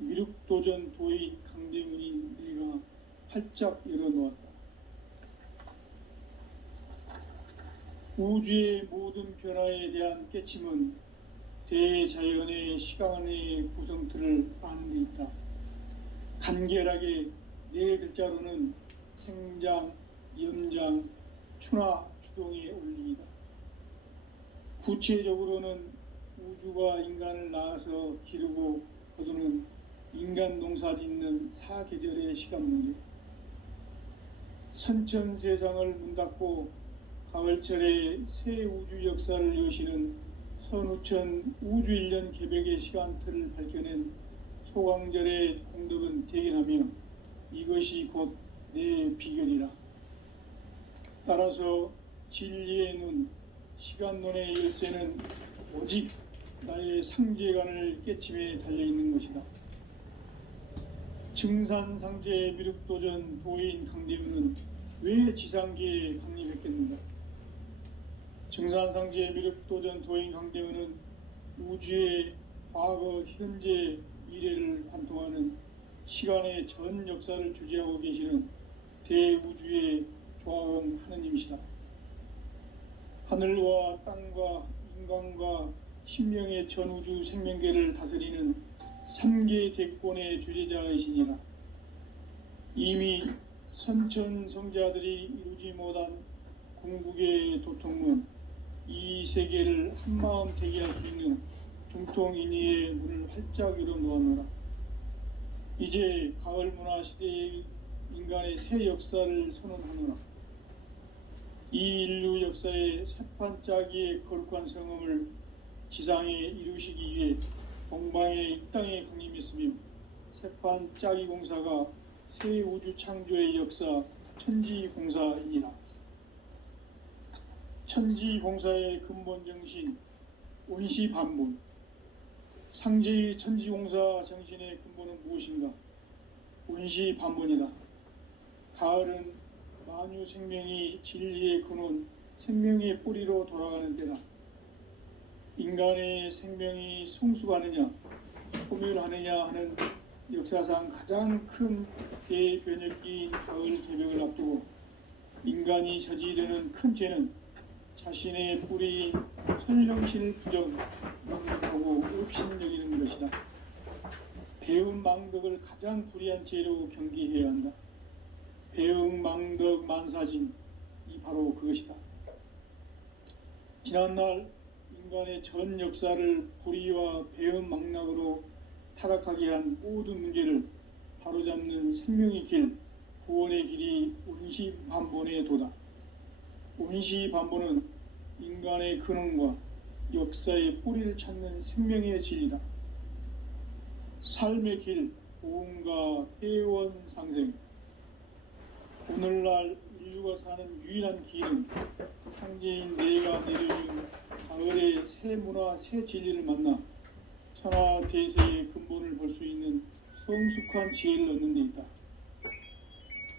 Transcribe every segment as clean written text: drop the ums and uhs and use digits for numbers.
미륵도전 도인 강대문이 내가 활짝 열어놓았다. 우주의 모든 변화에 대한 깨침은 대자연의 시간의 구성틀을 아는 데 있다. 간결하게 네 글자로는 생장, 염장, 추나 추동의 원리이다. 구체적으로는 우주가 인간을 낳아서 기르고 거두는 인간 농사 짓는 사계절의 시간 문제, 선천 세상을 문 닫고 가을철에 새 우주 역사를 여시는 선우천 우주 1년 개백의 시간틀을 밝혀낸 소강절의 공덕은 대견하며 이것이 곧 내 비결이라. 따라서 진리의 눈, 시간론의 열쇠는 오직 나의 상제관을 깨침에 달려있는 것이다. 증산상제 미륵도전 도인 강대문은 왜 지상계에 강림했겠는가? 증산상제 미륵도전 도인 강대문은 우주의 과거, 현재, 미래를 관통하는 시간의 전 역사를 주재하고 계시는 대우주의 조화음 하느님이시다. 하늘과 땅과 인간과 신명의 전우주 생명계를 다스리는 3계 대권의 주재자이시니라. 이미 선천성자들이 이루지 못한 궁극의 도통문, 이 세계를 한마음 대기할 수 있는 중통인의의 문을 활짝 열어놓았노라. 이제 가을 문화 시대의 인간의 새 역사를 선언하노라. 이 인류 역사의 새판짜기의 거룩한 성음을 지상에 이루시기 위해 동방의 이 땅에 강림했으며 새판짜기 공사가 새 우주 창조의 역사 천지공사이니라. 천지공사의 근본 정신 온시반본, 상제의 천지공사 정신의 근본은 무엇인가? 온시반본이다. 가을은 만유 생명이 진리의 근원, 생명의 뿌리로 돌아가는 때다. 인간의 생명이 성숙하느냐, 소멸하느냐 하는 역사상 가장 큰 대변혁기인 가을 개벽을 앞두고 인간이 저지르는 큰 죄는 자신의 뿌리인 천령신을 부정하고 옵신여기는 것이다. 배움 망덕을 가장 불의한 죄로 경계해야 한다. 배움 망덕 만사진, 이 바로 그것이다. 지난날 인간의 전 역사를 불의와 배움 망락으로 타락하게 한 모든 문제를 바로잡는 생명의 길, 구원의 길이 온시반본의 도다. 온시반본은 인간의 근원과 역사의 뿌리를 찾는 생명의 진리다. 삶의 길, 보험과 회원 상생. 오늘날 인류가 사는 유일한 길은 상제인 내가 내려준 가을의 새 문화, 새 진리를 만나 천하 대세의 근본을 볼 수 있는 성숙한 지혜를 얻는 데 있다.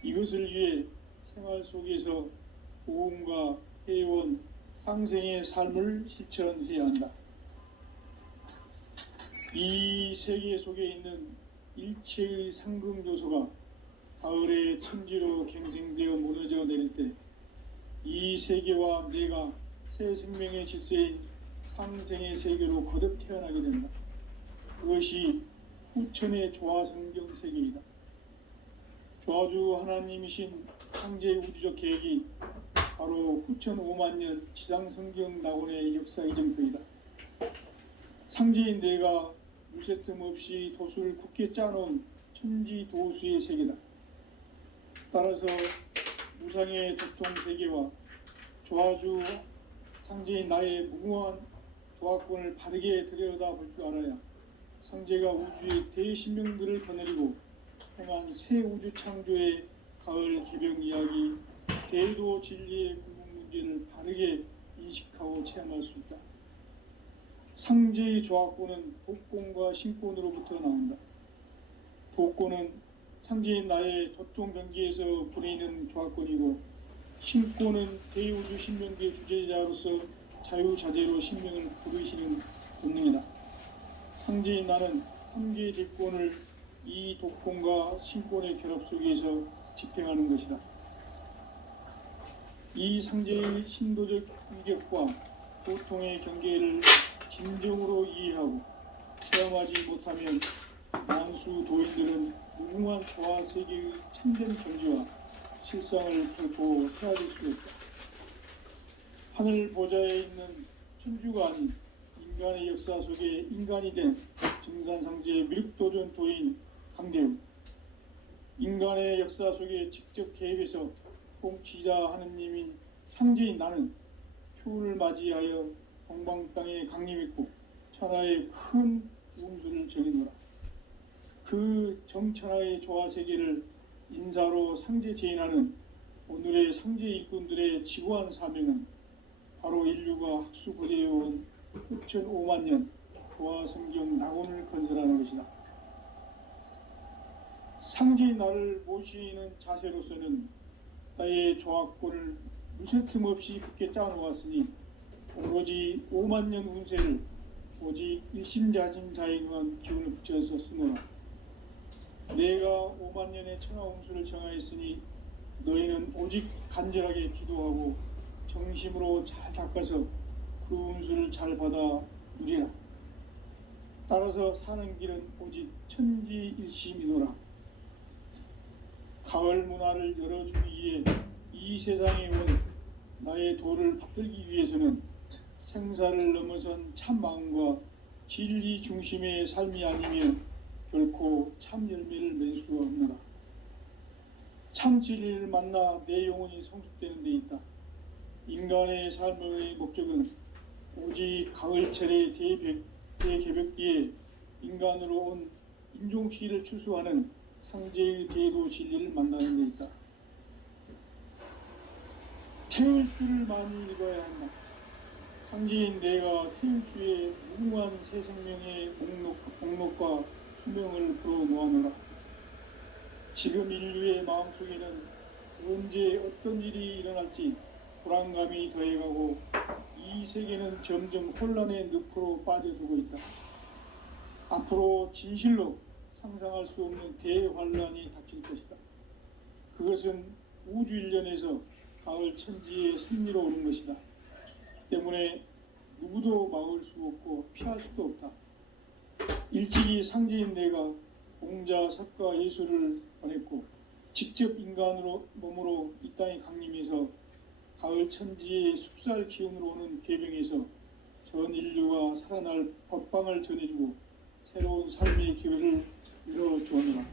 이것을 위해 생활 속에서 보험과 회원, 상생의 삶을 실천해야 한다. 이 세계 속에 있는 일체의 상승조소가 가을의 천지로 갱생되어 무너져 내릴 때 이 세계와 내가 새 생명의 질서인 상생의 세계로 거듭 태어나게 된다. 그것이 후천의 조화성경 세계이다. 조화주 하나님이신 창제 우주적 계획이 바로 후천 5만년 지상성경 낙원의 역사 이정표이다. 상제인 내가 무쇠틈 없이 도수를 굳게 짜놓은 천지도수의 세계다. 따라서 무상의 도통 세계와 조화주 상제인 나의 무궁한 조화권을 바르게 들여다볼 줄 알아야 상제가 우주의 대신명들을 거느리고 행한 새 우주 창조의 가을 개벽 이야기, 대도 진리의 궁극 문제를 바르게 인식하고 체험할 수 있다. 상제의 조화권은 독권과 신권으로부터 나온다. 독권은 상제인 나의 도통 경계에서 부리는 조화권이고, 신권은 대우주 신명계 주제자로서 자유자재로 신명을 부르시는 본능이다. 상제인 나는 3개 대권을 이 독권과 신권의 결합 속에서 집행하는 것이다. 이 상제의 신도적 위격과 고통의 경계를 진정으로 이해하고 체험하지 못하면 만수 도인들은 무궁한 조화 세계의 참된 경지와 실상을 결코 헤아릴 수 없다. 하늘 보좌에 있는 천주가 아닌 인간의 역사 속에 인간이 된 증산상제의 미륵도전 도인 강대우, 인간의 역사 속에 직접 개입해서 통치자 하느님인 상제인 나는 추운을 맞이하여 동방 땅에 강림했고 천하의 큰 운수를 정해노라. 그 정천하의 조화 세계를 인사로 상제 제인하는 오늘의 상제 일꾼들의 지고한 사명은 바로 인류가 학수고대해온 흡천 5만 년 조화 성경 낙원을 건설하는 것이다. 상제인 나를 모시는 자세로서는 나의 조화권을 무쇠틈 없이 굳게 짜놓았으니 오로지 5만 년 운세를 오직 일심자진 자에게만 기운을 붙여서 쓰노라. 내가 5만 년의 천하 운수를 정하였으니 너희는 오직 간절하게 기도하고 정심으로 잘 닦아서 그 운수를 잘 받아 누리라. 따라서 사는 길은 오직 천지일심이노라. 가을 문화를 열어주기 위해 이 세상에 온 나의 도를 받들기 위해서는 생사를 넘어선 참 마음과 진리 중심의 삶이 아니면 결코 참 열매를 맺을 수가 없노라. 참 진리를 만나 내 영혼이 성숙되는 데 있다. 인간의 삶의 목적은 오직 가을철의 대개벽기에 인간으로 온 인종시를 추수하는 상제의 대도 진리를 만나는 데 있다. 태울 줄을 많이 읽어야 한다. 상제인 내가 태울 주의 무궁한 새 생명의 목록과 수명을 불어모아노라. 지금 인류의 마음속에는 언제 어떤 일이 일어날지 불안감이 더해가고 이 세계는 점점 혼란의 늪으로 빠져들고 있다. 앞으로 진실로 상상할 수 없는 대환란이 닥칠 것이다. 그것은 우주 일련에서 가을 천지의 섭리로 오는 것이다. 때문에 누구도 막을 수 없고 피할 수도 없다. 일찍이 상제인 내가 공자, 석가, 예수를 보냈고 직접 인간으로 몸으로 이 땅에 강림해서 가을 천지의 숲살 기운으로 오는 계병에서 전 인류가 살아날 법방을 전해주고 새로운 삶의 기회를 열어주었노라.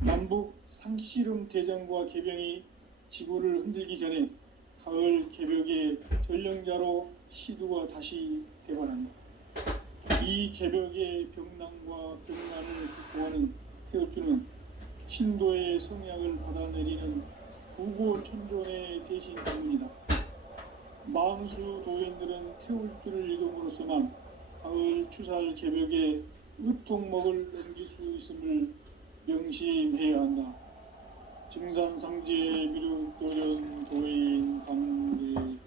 남북 상씨름 대전과 계병이 지구를 흔들기 전에 가을 개벽의 전령자로 시두가 다시 대발한다. 이 개벽의 병난과 병난을 극복하는 태엽주는 신도의 성약을 받아내리는 부고천존의 대신 때문이다. 망수 도인들은 태울주를 읽음으로써만 가을 추살 개벽의 으통목을 넘길 수 있음을 명심해야 한다. 증산상제 미륵도전 도인 강대훈.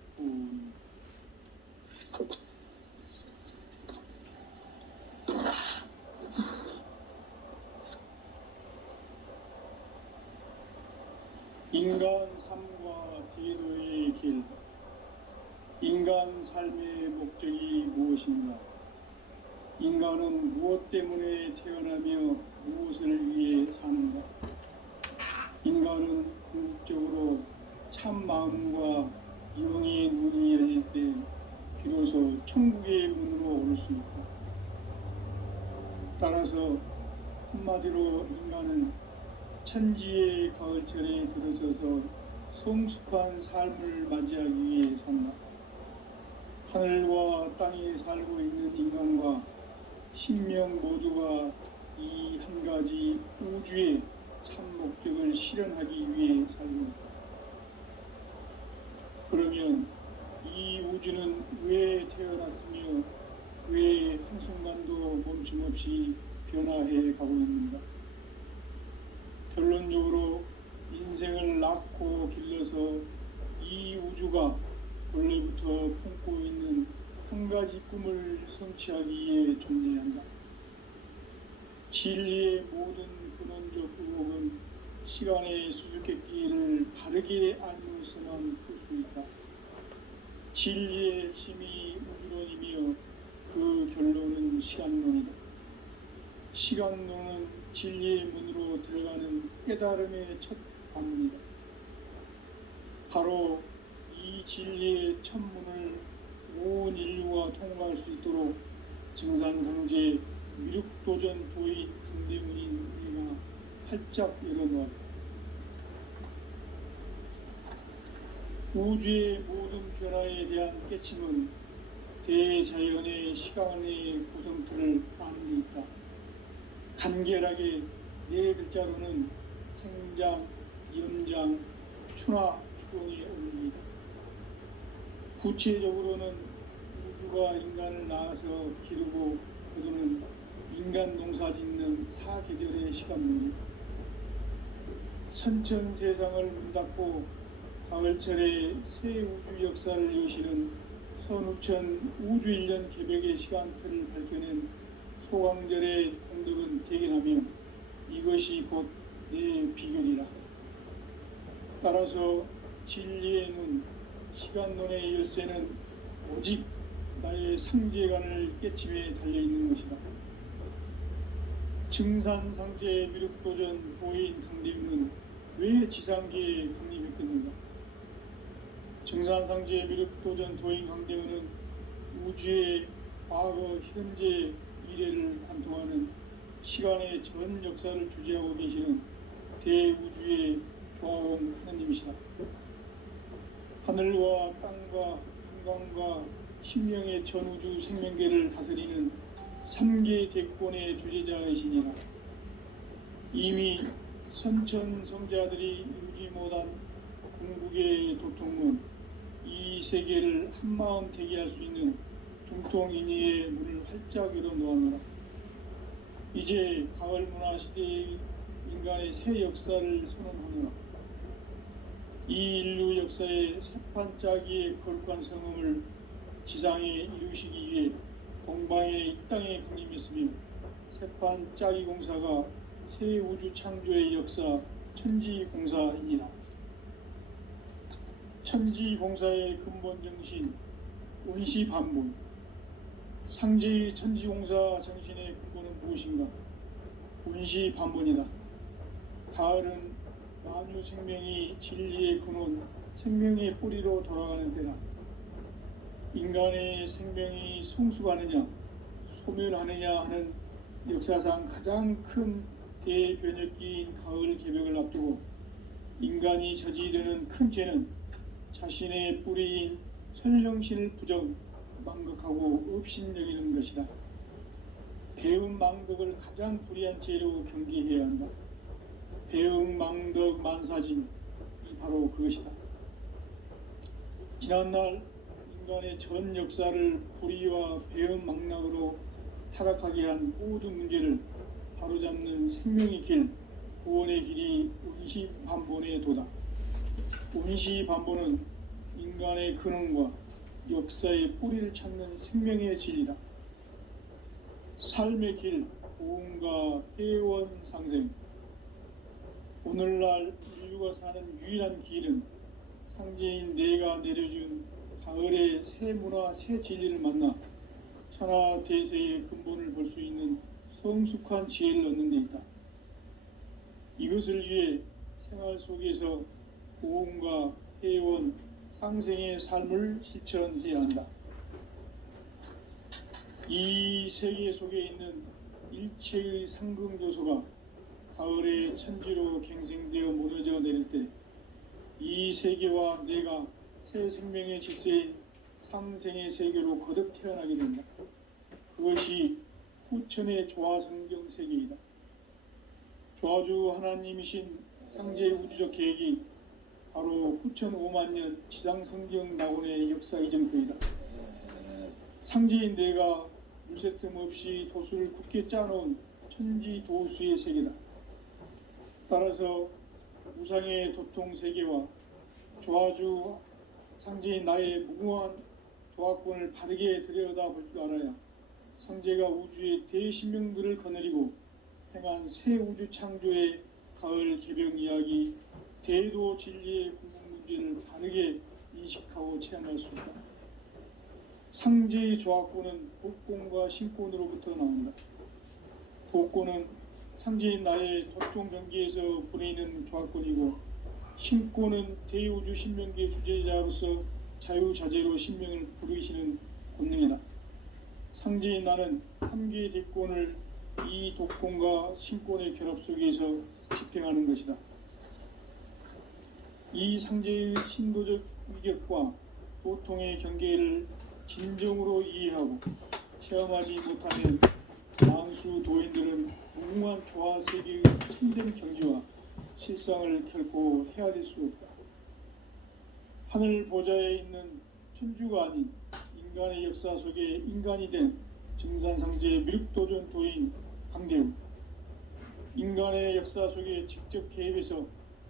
인간 삶과 대도의 길. 인간 삶의 목적이 무엇인가? 인간은 무엇 때문에 태어나며 무엇을 위해 사는가? 인간은 궁극적으로 참 마음과 영의 눈이 열릴 때 비로소 천국의 문으로 올 수 있다. 따라서 한마디로 인간은 천지의 가을철에 들어서서 성숙한 삶을 맞이하기 위해 산다. 하늘과 땅에 살고 있는 인간과 신명 모두가 이 한 가지 우주의 참 목적을 실현하기 위해 살고 있다. 그러면 이 우주는 왜 태어났으며 왜 한순간도 멈춤없이 변화해 가고 있는가? 결론적으로 인생을 낳고 길러서 이 우주가 원래부터 품고 있는 한 가지 꿈을 성취하기 위해 존재한다. 진리의 모든 근원적 의혹은 시간의 수수께끼를 바르게 알면서만 풀 수 있다. 진리의 핵심이 우주론이며 그 결론은 시간론이다. 시간론은 진리의 문으로 들어가는 깨달음의 첫 관문이다. 바로 이 진리의 첫 문을 온 인류가 통과할 수 있도록 증산성제 미륵도전 도인 강대문인 우리가 활짝 열어놓았다. 우주의 모든 변화에 대한 깨침은 대자연의 시간의 구성틀을 아는 데 있다. 간결하게 네 글자로는 생장, 염장, 추나 추동의 원리이다. 구체적으로는 우주가 인간을 낳아서 기르고 거두는 인간 농사 짓는 사계절의 시간 문제다. 선천 세상을 문 닫고 가을철에 새 우주 역사를 여시는 선우천 우주 1년 개벽의 시간틀을 밝혀낸 소강절의 공덕은 대견하며 이것이 곧 내 비결이라. 따라서 진리의 눈, 시간론의 열쇠는 오직 나의 상제관을 깨침에 달려있는 것이다. 증산상제 미륵도전 도인 강림은 왜 지상계에 강림했겠는가? 증산상제 미륵도전 도인 강림은 우주의 과거, 현재, 미래를 관통하는 시간의 전 역사를 주재하고 계시는 대우주의 조화원 하나님이시다. 하늘과 땅과 인간과 신명의 전우주 생명계를 다스리는 3계 대권의 주재자이시니라. 이미 선천성자들이 이루지 못한 궁극의 도통은 이 세계를 한마음 되게 할 수 있는 중통인의의 문을 활짝 열어놓았노라. 이제 가을 문화 시대의 인간의 새 역사를 선언하노라. 이 인류 역사의 새판짜기의 거룩한 성음을 지상에 이루시기 위해 동방에 이 땅에 강림했으며 새판짜기 공사가 새 우주 창조의 역사 천지공사이니라. 천지공사의 근본 정신 원시반본, 상제의 천지공사 정신의 근본은 무엇인가? 원시반본이다. 가을은 만유 생명이 진리의 근원, 생명의 뿌리로 돌아가는 때다. 인간의 생명이 성숙하느냐, 소멸하느냐 하는 역사상 가장 큰 대변혁기인 가을 개벽을 앞두고 인간이 저지르는 큰 죄는 자신의 뿌리인 천령신을 부정, 망각하고 업신여기는 것이다. 배움 망덕을 가장 불의한 죄로 경계해야 한다. 배움 망덕 만사짐이 바로 그것이다. 지난날 인간의 전 역사를 불의와 배움 망락으로 타락하게 한 모든 문제를 바로잡는 생명의 길, 구원의 길이 원시반본의 도다. 원시반본은 인간의 근원과 역사의 뿌리를 찾는 생명의 진리다. 삶의 길, 고음과 회원 상생. 오늘날 인류가 사는 유일한 길은 상제인 내가 내려준 가을의 새 문화, 새 진리를 만나 천하 대세의 근본을 볼 수 있는 성숙한 지혜를 얻는 데 있다. 이것을 위해 생활 속에서 고음과 회원, 상생의 삶을 실천해야 한다. 이 세계 속에 있는 일체의 상금 요소가 가을의 천지로 갱생되어 무너져 내릴 때 이 세계와 내가 새 생명의 질서인 상생의 세계로 거듭 태어나게 된다. 그것이 후천의 조화성경 세계이다. 조화주 하나님이신 상제의 우주적 계획이 바로 후천 5만년 지상성경 낙원의 역사 이정표이다. 상제인 내가 물새 틈 없이 도수를 굳게 짜놓은 천지도수의 세계다. 따라서 무상의 도통 세계와 조화주 상제인 나의 무궁한 조화권을 바르게 들여다볼 줄 알아야 상제가 우주의 대신명들을 거느리고 행한 새 우주 창조의 가을 개병 이야기, 대도 진리의 궁극 문제를 바르게 인식하고 체험할 수 있다. 상제의 조합권은 복권과 신권으로부터 나온다. 복권은 상제인 나의 도통 경계에서 보내는 조합권이고, 신권은 대우주 신명계 주제자로서 자유자재로 신명을 부르시는 권능이다. 상제인 나는 3개의 대권을 이 독권과 신권의 결합 속에서 집행하는 것이다. 이 상제의 신도적 위격과 도통의 경계를 진정으로 이해하고 체험하지 못하면 만수 도인들은 무궁한 조화 세계의 참된 경지와 실상을 결코 헤아릴 수 없다. 하늘 보좌에 있는 천주가 아닌 인간의 역사 속에 인간이 된 증산상제의 미륵도전 도인 강대우, 인간의 역사 속에 직접 개입해서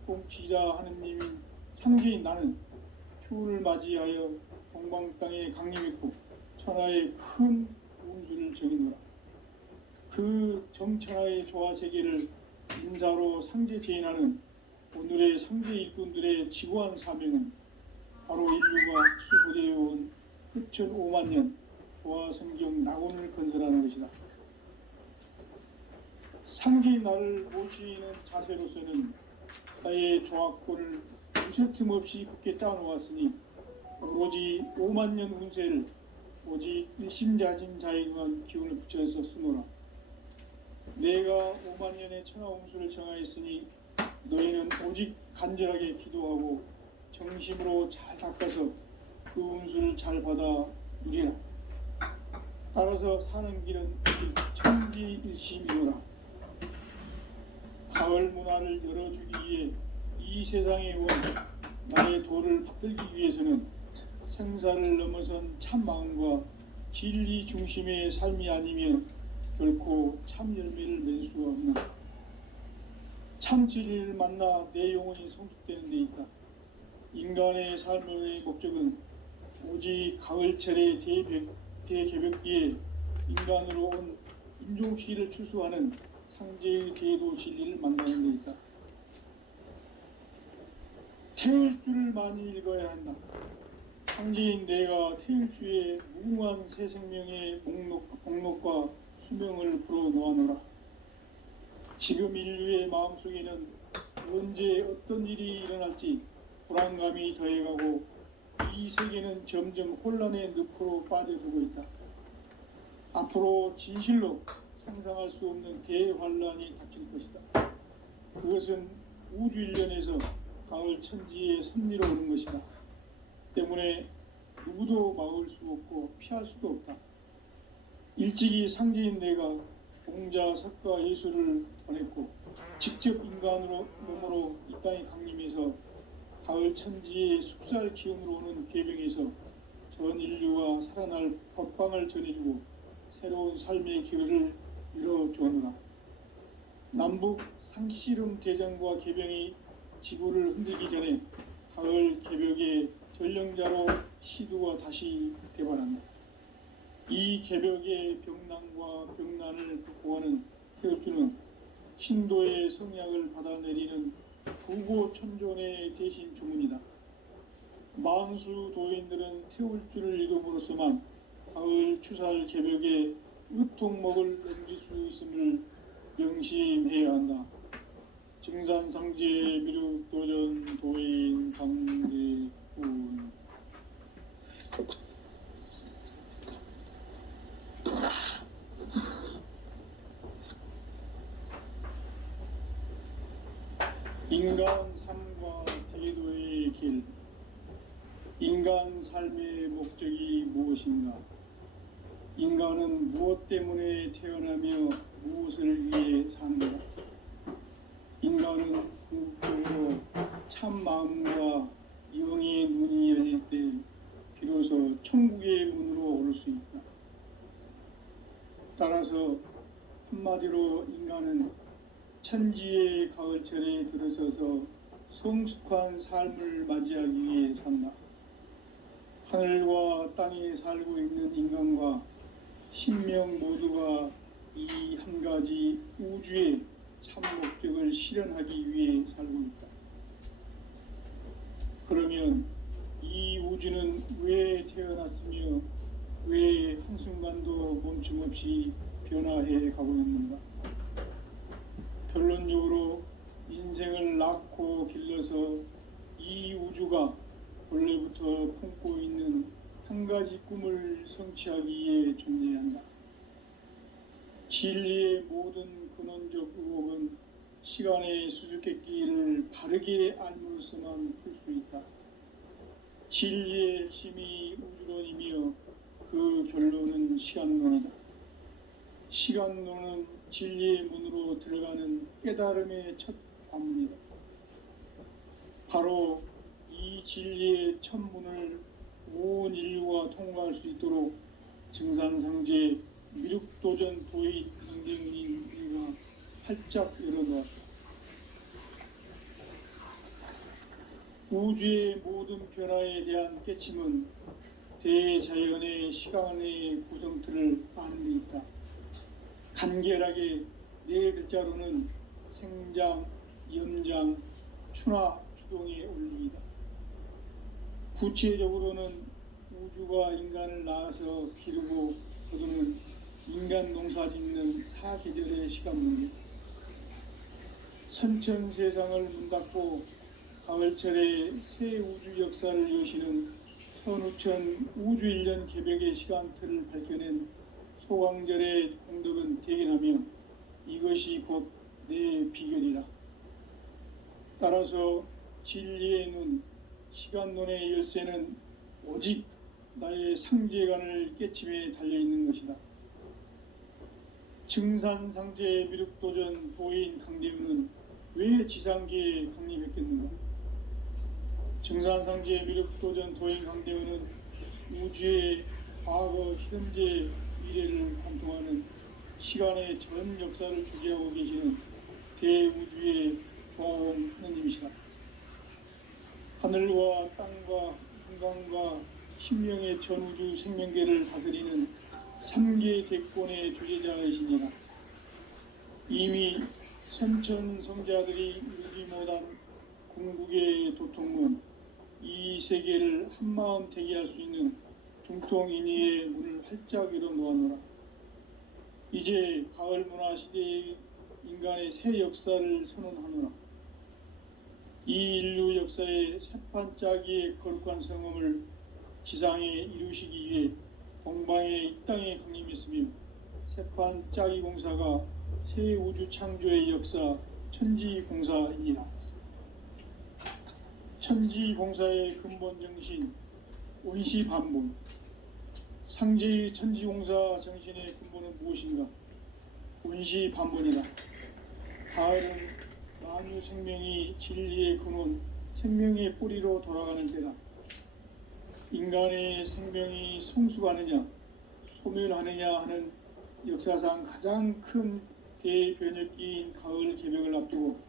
통치자 하느님인 상제인 나는 추운을 맞이하여 동방 땅에 강림했고 천하의 큰 운수를 정의노라. 그 정천하의 조화 세계를 인사로 상제 제인하는 오늘의 상제 일꾼들의 지고한 사명은 바로 인류가 수부되어온 흡천 5만 년 조화 성경 낙원을 건설하는 것이다. 상제인 나를 모시는 자세로서는 나의 조합권을 무쇠틈 없이 굳게 짜놓았으니 오로지 5만 년 운세를 오직 일심자진 자에게만 기운을 붙여서 쓰노라. 내가 5만 년의 천하 운수를 정하였으니 너희는 오직 간절하게 기도하고 정심으로 잘 닦아서 그 운수를 잘 받아 누리라. 따라서 사는 길은 오직 천지일심이노라. 가을 문화를 열어주기 위해 이 세상에 온 나의 도를 받들기 위해서는 생사를 넘어선 참 마음과 진리 중심의 삶이 아니면 결코 참 열매를 맺을 수가 없나. 참 진리를 만나 내 영혼이 성숙되는 데 있다. 인간의 삶의 목적은 오직 가을철의 대개벽기에 인간으로 온 인종시를 추수하는 상제의 대도 진리를 만나는 데 있다. 태울 줄을 많이 읽어야 한다. 상제인 내가 태일주의 무궁한 새 생명의 목록과 수명을 불어놓아노라. 지금 인류의 마음속에는 언제 어떤 일이 일어날지 불안감이 더해가고 이 세계는 점점 혼란의 늪으로 빠져들고 있다. 앞으로 진실로 상상할 수 없는 대환란이 닥칠 것이다. 그것은 우주 일련에서 가을 천지의 섭리로 오는 것이다. 때문에 누구도 막을 수 없고 피할 수도 없다. 일찍이 상제인 내가 공자, 석가, 예수를 보냈고 직접 인간으로 몸으로 이 땅에 강림해서 가을 천지의 숙살 기운으로 오는 계병에서 전 인류가 살아날 법방을 전해주고 새로운 삶의 기회를 열어주었노라. 남북 상씨름 대전과 계병이 지구를 흔들기 전에 가을 개벽의 전령자로 시두가 다시 대발한다. 이 개벽의 병난과 병난을 극복하는 태울주는 신도의 성약을 받아내리는 부고천존의 대신 주문이다. 만수 도인들은 태울주를 읽음으로써만 가을 추살 개벽의 의통목을 넘길 수 있음을 명심해야 한다. 증산상제 미륵도전 도인 강대훈. 인간 삶과 대도의 길. 인간 삶의 목적이 무엇인가? 인간은 무엇 때문에 태어나며 무엇을 위해 사는가? 인간은 궁극적으로 참 마음과 영의 눈이 열릴 때 비로소 천국의 문으로 오를 수 있다. 따라서 한마디로 인간은 천지의 가을철에 들어서서 성숙한 삶을 맞이하기 위해 산다. 하늘과 땅에 살고 있는 인간과 신명 모두가 이 한 가지 우주의 참 목적을 실현하기 위해 살고 있다. 그러면 이 우주는 왜 태어났으며 왜 한순간도 멈춤 없이 변화해 가고 있는가? 결론적으로 인생을 낳고 길러서 이 우주가 원래부터 품고 있는 한 가지 꿈을 성취하기 위해 존재한다. 진리의 모든 근원적 의혹은 시간의 수수께끼를 바르게 알므로서만 풀 수 있다. 진리의 핵심이 우주론이며 그 결론은 시간론이다. 시간론은 진리의 문으로 들어가는 깨달음의 첫 관문이다. 바로 이 진리의 첫 문을 온 인류가 통과할 수 있도록 증산상제 미륵도전 도의 강대문인가 활짝 열어놓았다. 우주의 모든 변화에 대한 깨침은 대자연의 시간의 구성틀을 아는 데 있다. 간결하게 네 글자로는 생장, 연장, 추나 추동의 원리이다. 구체적으로는 우주가 인간을 낳아서 기르고 거두는 인간 농사 짓는 사계절의 시간 문제, 선천 세상을 문 닫고 가을철에 새 우주 역사를 여시는 선우천 우주 1년 개벽의 시간틀을 밝혀낸 소강절의 공덕은 대견하며 이것이 곧 내 비결이라. 따라서 진리의 눈, 시간론의 열쇠는 오직 나의 상제관을 깨침에 달려있는 것이다. 증산상제 미륵도전 도인 강대문은 왜 지상계에 강림했겠는가? 증산상제 미륵도전 도인 강대문은 우주의 과거, 현재, 미래를 관통하는 시간의 전 역사를 주재하고 계시는 대우주의 조화원 하느님이시다. 하늘과 땅과 한강과 신명의 전우주 생명계를 다스리는 3계 대권의 주제자이시니라. 이미 선천성자들이 이루지 못한 궁극의 도통문, 이 세계를 한마음 대기할 수 있는 중통인의의 문을 활짝 열어놓았노라. 이제 가을 문화 시대의 인간의 새 역사를 선언하노라. 이 인류 역사의 새판짜기의 거룩한 성음을 지상에 이루시기 위해 동방의 이 땅에 강림했으며 새판짜기 공사가 새 우주 창조의 역사 천지공사이니라. 천지공사의 근본 정신 원시반본, 상제의 천지공사 정신의 근본은 무엇인가? 원시반본이다. 가을은 만유 생명이 진리의 근원, 생명의 뿌리로 돌아가는 때다. 인간의 생명이 성숙하느냐, 소멸하느냐 하는 역사상 가장 큰 대변혁기인 가을 개벽을 앞두고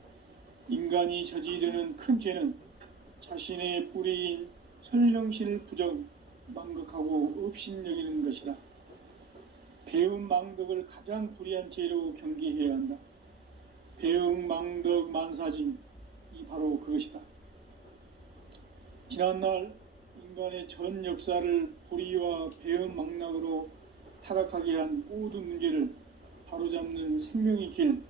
인간이 저지르는 큰 죄는 자신의 뿌리인 설령신을 부정, 망극하고 업신여기는 것이다. 배움 망덕을 가장 불의한 죄로 경계해야 한다. 배움 망덕 만사짐이 바로 그것이다. 지난날 인간의 전 역사를 불의와 배움 망락으로 타락하게 한 모든 문제를 바로잡는 생명의 길,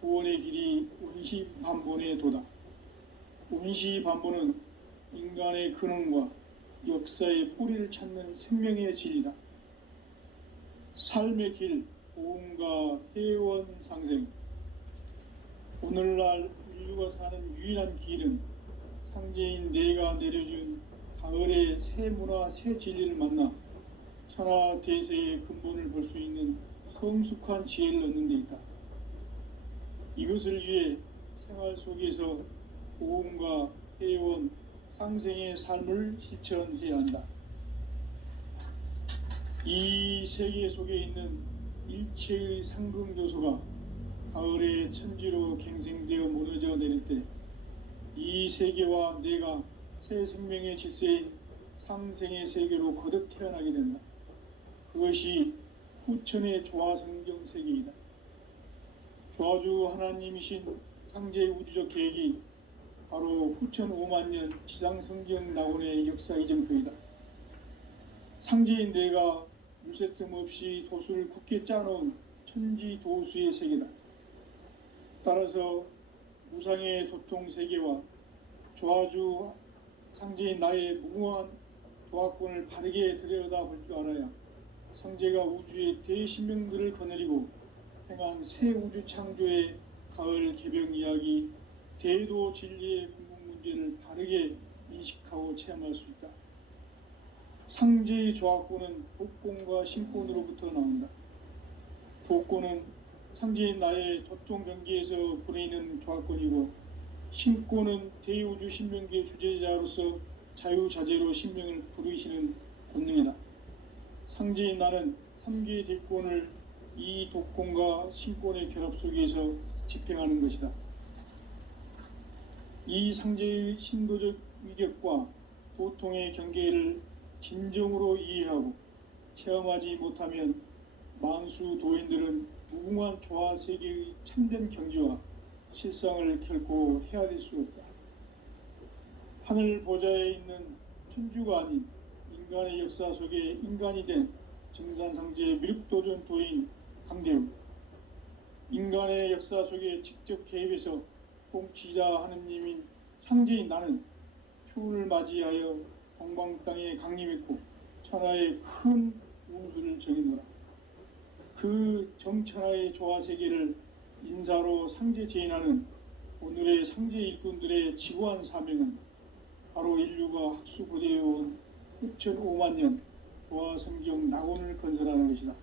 구원의 길이 원시반본의 도다. 원시반본은 인간의 근원과 역사의 뿌리를 찾는 생명의 진리다. 삶의 길, 보험과 회원 상생. 오늘날 인류가 사는 유일한 길은 상제인 내가 내려준 가을의 새 문화, 새 진리를 만나 천하 대세의 근본을 볼 수 있는 성숙한 지혜를 얻는 데 있다. 이것을 위해 생활 속에서 보험과 회원, 상생의 삶을 실천해야 한다. 이 세계 속에 있는 일체의 상금 요소가 가을의 천지로 갱생되어 무너져 내릴 때 이 세계와 내가 새 생명의 질서인 상생의 세계로 거듭 태어나게 된다. 그것이 후천의 조화성경 세계이다. 조아주 하나님이신 상제의 우주적 계획이 바로 후천 5만 년 지상성경 낙원의 역사 이정표이다. 상제인 내가 물새틈 없이 도수를 굳게 짜놓은 천지 도수의 세계다. 따라서 무상의 도통 세계와 조아주 상제인 나의 무궁한 조합권을 바르게 들여다볼 줄 알아야 상제가 우주의 대신명들을 거느리고 행한 새 우주 창조의 가을 개벽 이야기, 대도 진리의 궁극 문제를 바르게 인식하고 체험할 수 있다. 상제의 조합권은 독권과 신권으로부터 나온다. 독권은 상제인 나의 도통 경계에서 부르이는 조합권이고, 신권은 대우주 신명기의 주제자로서 자유자재로 신명을 부르시는 권능이다. 상제인 나는 3개의 대권을 이 독권과 신권의 결합 속에서 집행하는 것이다. 이 상제의 신도적 위격과 도통의 경계를 진정으로 이해하고 체험하지 못하면 만수 도인들은 무궁한 조화 세계의 참된 경지와 실상을 결코 헤아릴 수 없다. 하늘 보좌에 있는 천주가 아닌 인간의 역사 속에 인간이 된 증산상제의 미륵도전 도인 강대우, 인간의 역사 속에 직접 개입해서 통치자 하느님인 상제인 나는 추운을 맞이하여 동방 땅에 강림했고 천하의 큰 운수를 정해노라. 그 정천하의 조화세계를 인사로 상제 제인하는 오늘의 상제 일꾼들의 지구한 사명은 바로 인류가 학수고대해온 후천 5만 년 조화성경 낙원을 건설하는 것이다.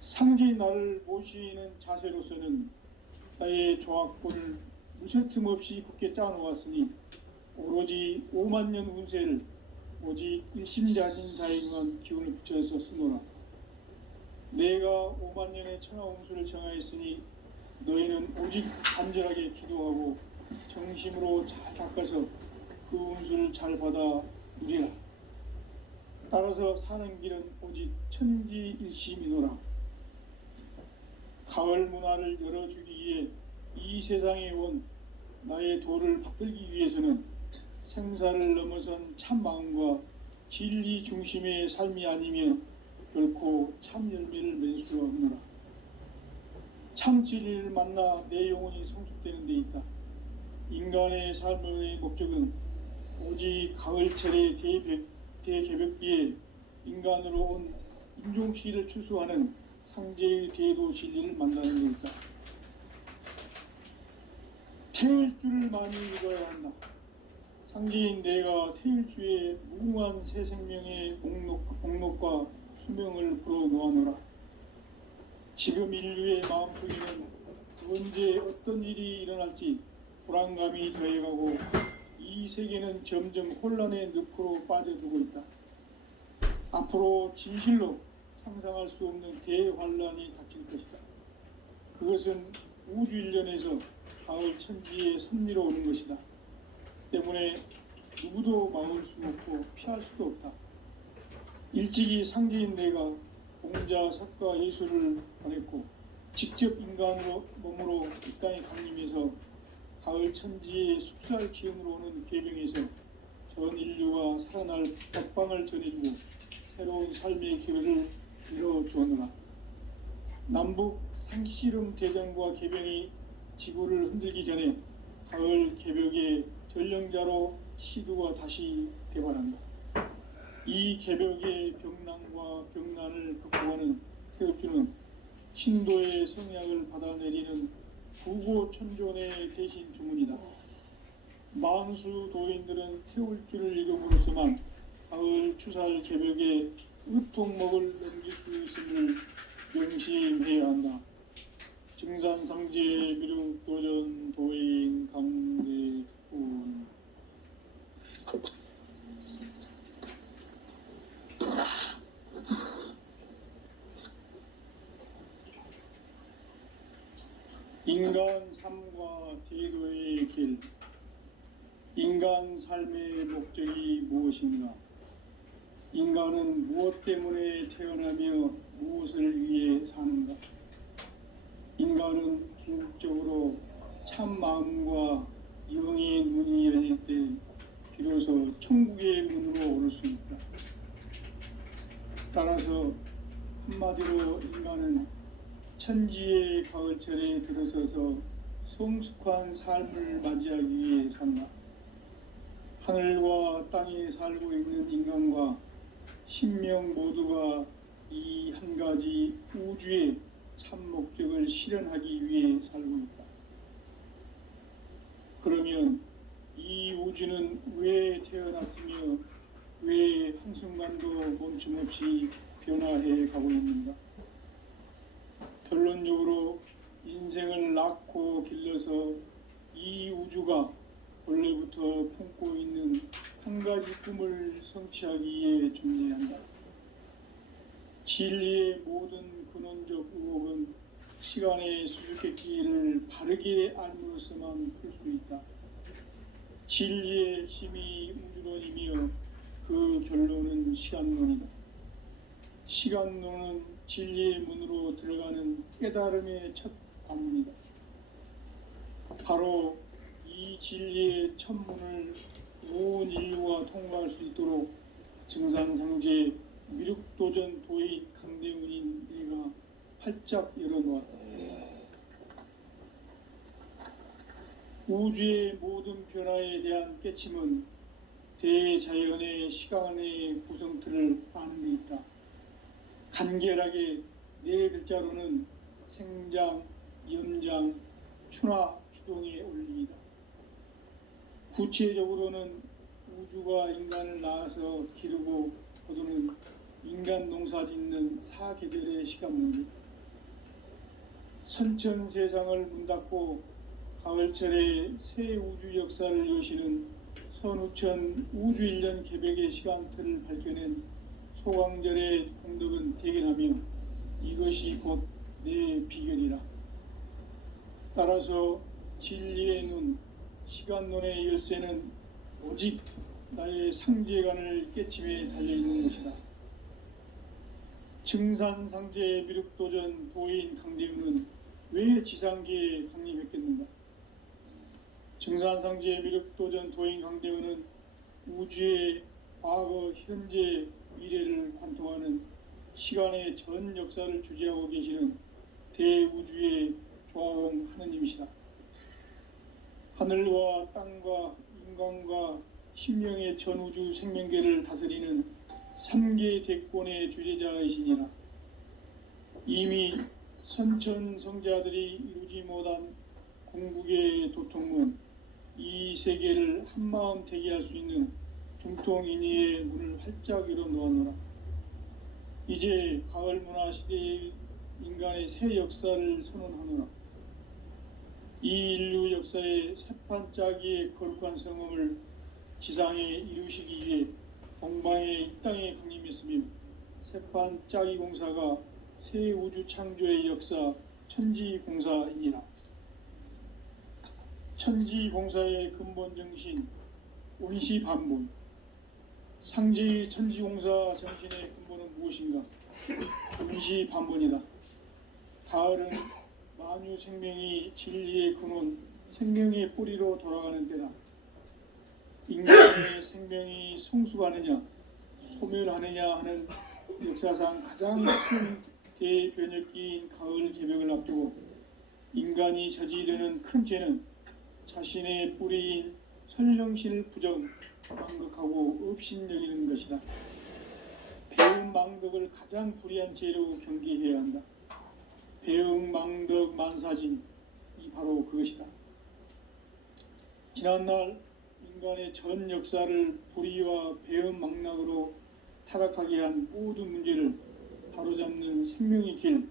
상제인 나를 모시는 자세로서는 나의 조합권을 무쇠틈 없이 굳게 짜놓았으니 오로지 5만 년 운세를 오직 일심자진 자에게만 기운을 붙여서 쓰노라. 내가 5만 년의 천하 운수를 정하였으니 너희는 오직 간절하게 기도하고 정심으로 잘 닦아서 그 운수를 잘 받아 누리라. 따라서 사는 길은 오직 천지일심이노라. 가을 문화를 열어주기 위해 이 세상에 온 나의 도를 받들기 위해서는 생사를 넘어선 참 마음과 진리 중심의 삶이 아니면 결코 참 열매를 맺을 수 없노라. 참 진리를 만나 내 영혼이 성숙되는 데 있다. 인간의 삶의 목적은 오직 가을철의 대개벽기에 인간으로 온 인종시를 추수하는 상제의 대도 진리를 만나는 데 있다. 태일 줄을 많이 믿어야 한다. 상제인 내가 태일주의 무궁한 새 생명의 목록과 수명을 불어놓아노라. 지금 인류의 마음속에는 언제 어떤 일이 일어날지 불안감이 더해가고 이 세계는 점점 혼란의 늪으로 빠져들고 있다. 앞으로 진실로 상상할 수 없는 대환란이 닥칠 것이다. 그것은 우주 일전에서 가을 천지의 섭리로 오는 것이다. 때문에 누구도 막을 수 없고 피할 수도 없다. 일찍이 상제인 내가 공자, 석가, 예수를 보냈고 직접 인간으로 몸으로 이 땅에 강림해서 가을 천지의 숲살 기운으로 오는 계병에서 전 인류가 살아날 법방을 전해주고 새로운 삶의 기회를 이뤄주었노라. 남북 상씨름 대전과 계병이 지구를 흔들기 전에 가을 개벽의 전령자로 시두가 다시 대발한다. 이 개벽의 병난과 병난을 극복하는 태엽주는 신도의 성향을 받아내리는 부고천존의 대신 주문이다. 만수 도인들은 태울주를 읽음으로써만 가을 추살 개벽의 으통목을 넘길 수 있음을 명심해야 한다. 증산상제 미륵도전 도인 강대훈. 인간 삶과 대도의 길. 인간 삶의 목적이 무엇인가? 인간은 무엇 때문에 태어나며 무엇을 위해 사는가? 인간은 궁극적으로 참 마음과 영의 문이 열릴 때 비로소 천국의 문으로 오를 수 있다. 따라서 한마디로 인간은 천지의 가을철에 들어서서 성숙한 삶을 맞이하기 위해 산다. 하늘과 땅에 살고 있는 인간과 신명 모두가 이 한 가지 우주의 참 목적을 실현하기 위해 살고 있다. 그러면 이 우주는 왜 태어났으며 왜 한순간도 멈춤없이 변화해 가고 있는가? 결론적으로 인생을 낳고 길러서 이 우주가 원래부터 품고 있는 한 가지 꿈을 성취하기 위해 존재한다. 진리의 모든 근원적 의혹은 시간의 수수께끼를 바르게 알므로서만 풀 수 있다. 진리의 핵심이 우주론이며 그 결론은 시간론이다. 시간론은 진리의 문으로 들어가는 깨달음의 첫 관문이다. 바로 이 진리의 첫 문을 온 인류가 통과할 수 있도록 증산상제 미륵도전 도인 강대훈인 내가 활짝 열어놓았다. 우주의 모든 변화에 대한 깨침은 대자연의 시간의 구성틀을 아는 데 있다. 간결하게 네 글자로는 생장, 염장, 추나 추동의 원리이다. 구체적으로는 우주가 인간을 낳아서 기르고 거두는 인간 농사 짓는 사계절의 시간문이다. 선천 세상을 문 닫고 가을철에 새 우주 역사를 여시는 선우천 우주 1년 개백의 시간틀을 밝혀낸 소강절의 공덕은 대견하며 이것이 곧 내 비결이라. 따라서 진리의 눈, 시간론의 열쇠는 오직 나의 상제관을 깨침에 달려있는 것이다. 증산상제 미륵도전 도인 강대훈은 왜 지상계에 강림했겠는가? 증산상제 미륵도전 도인 강대훈은 우주의 과거, 현재, 미래를 관통하는 시간의 전 역사를 주재하고 계시는 대우주의 조화홍 하느님이시다. 하늘과 땅과 인간과 심령의 전우주 생명계를 다스리는 3계 대권의 주재자이시니라. 이미 선천성자들이 이루지 못한 궁극의 도통문, 이 세계를 한마음 되게 할 수 있는 중통인의의 문을 활짝 열어놓아노라. 이제 가을 문화 시대의 인간의 새 역사를 선언하노라. 이 인류 역사의 새판짜기의 거룩한 성음을 지상에 이루시기 위해 동방의 이 땅에 강림했으며 새판짜기 공사가 새 우주 창조의 역사 천지공사이니라. 천지공사의 근본 정신 온시반본, 상제의 천지공사 정신의 근본은 무엇인가? 온시반본이다. 가을은 만유 생명이 진리의 근원, 생명의 뿌리로 돌아가는 때다. 인간의 생명이 성숙하느냐, 소멸하느냐 하는 역사상 가장 큰 대변혁기인 가을 개벽을 앞두고 인간이 저지르는 큰 죄는 자신의 뿌리인 설령신을 부정, 망극하고 업신여기는 것이다. 배음 망덕을 가장 불의한 죄로 경계해야 한다. 배음 망덕 만사진, 이 바로 그것이다. 지난날 인간의 전 역사를 불의와 배음 망락으로 타락하게 한 모든 문제를 바로잡는 생명의 길,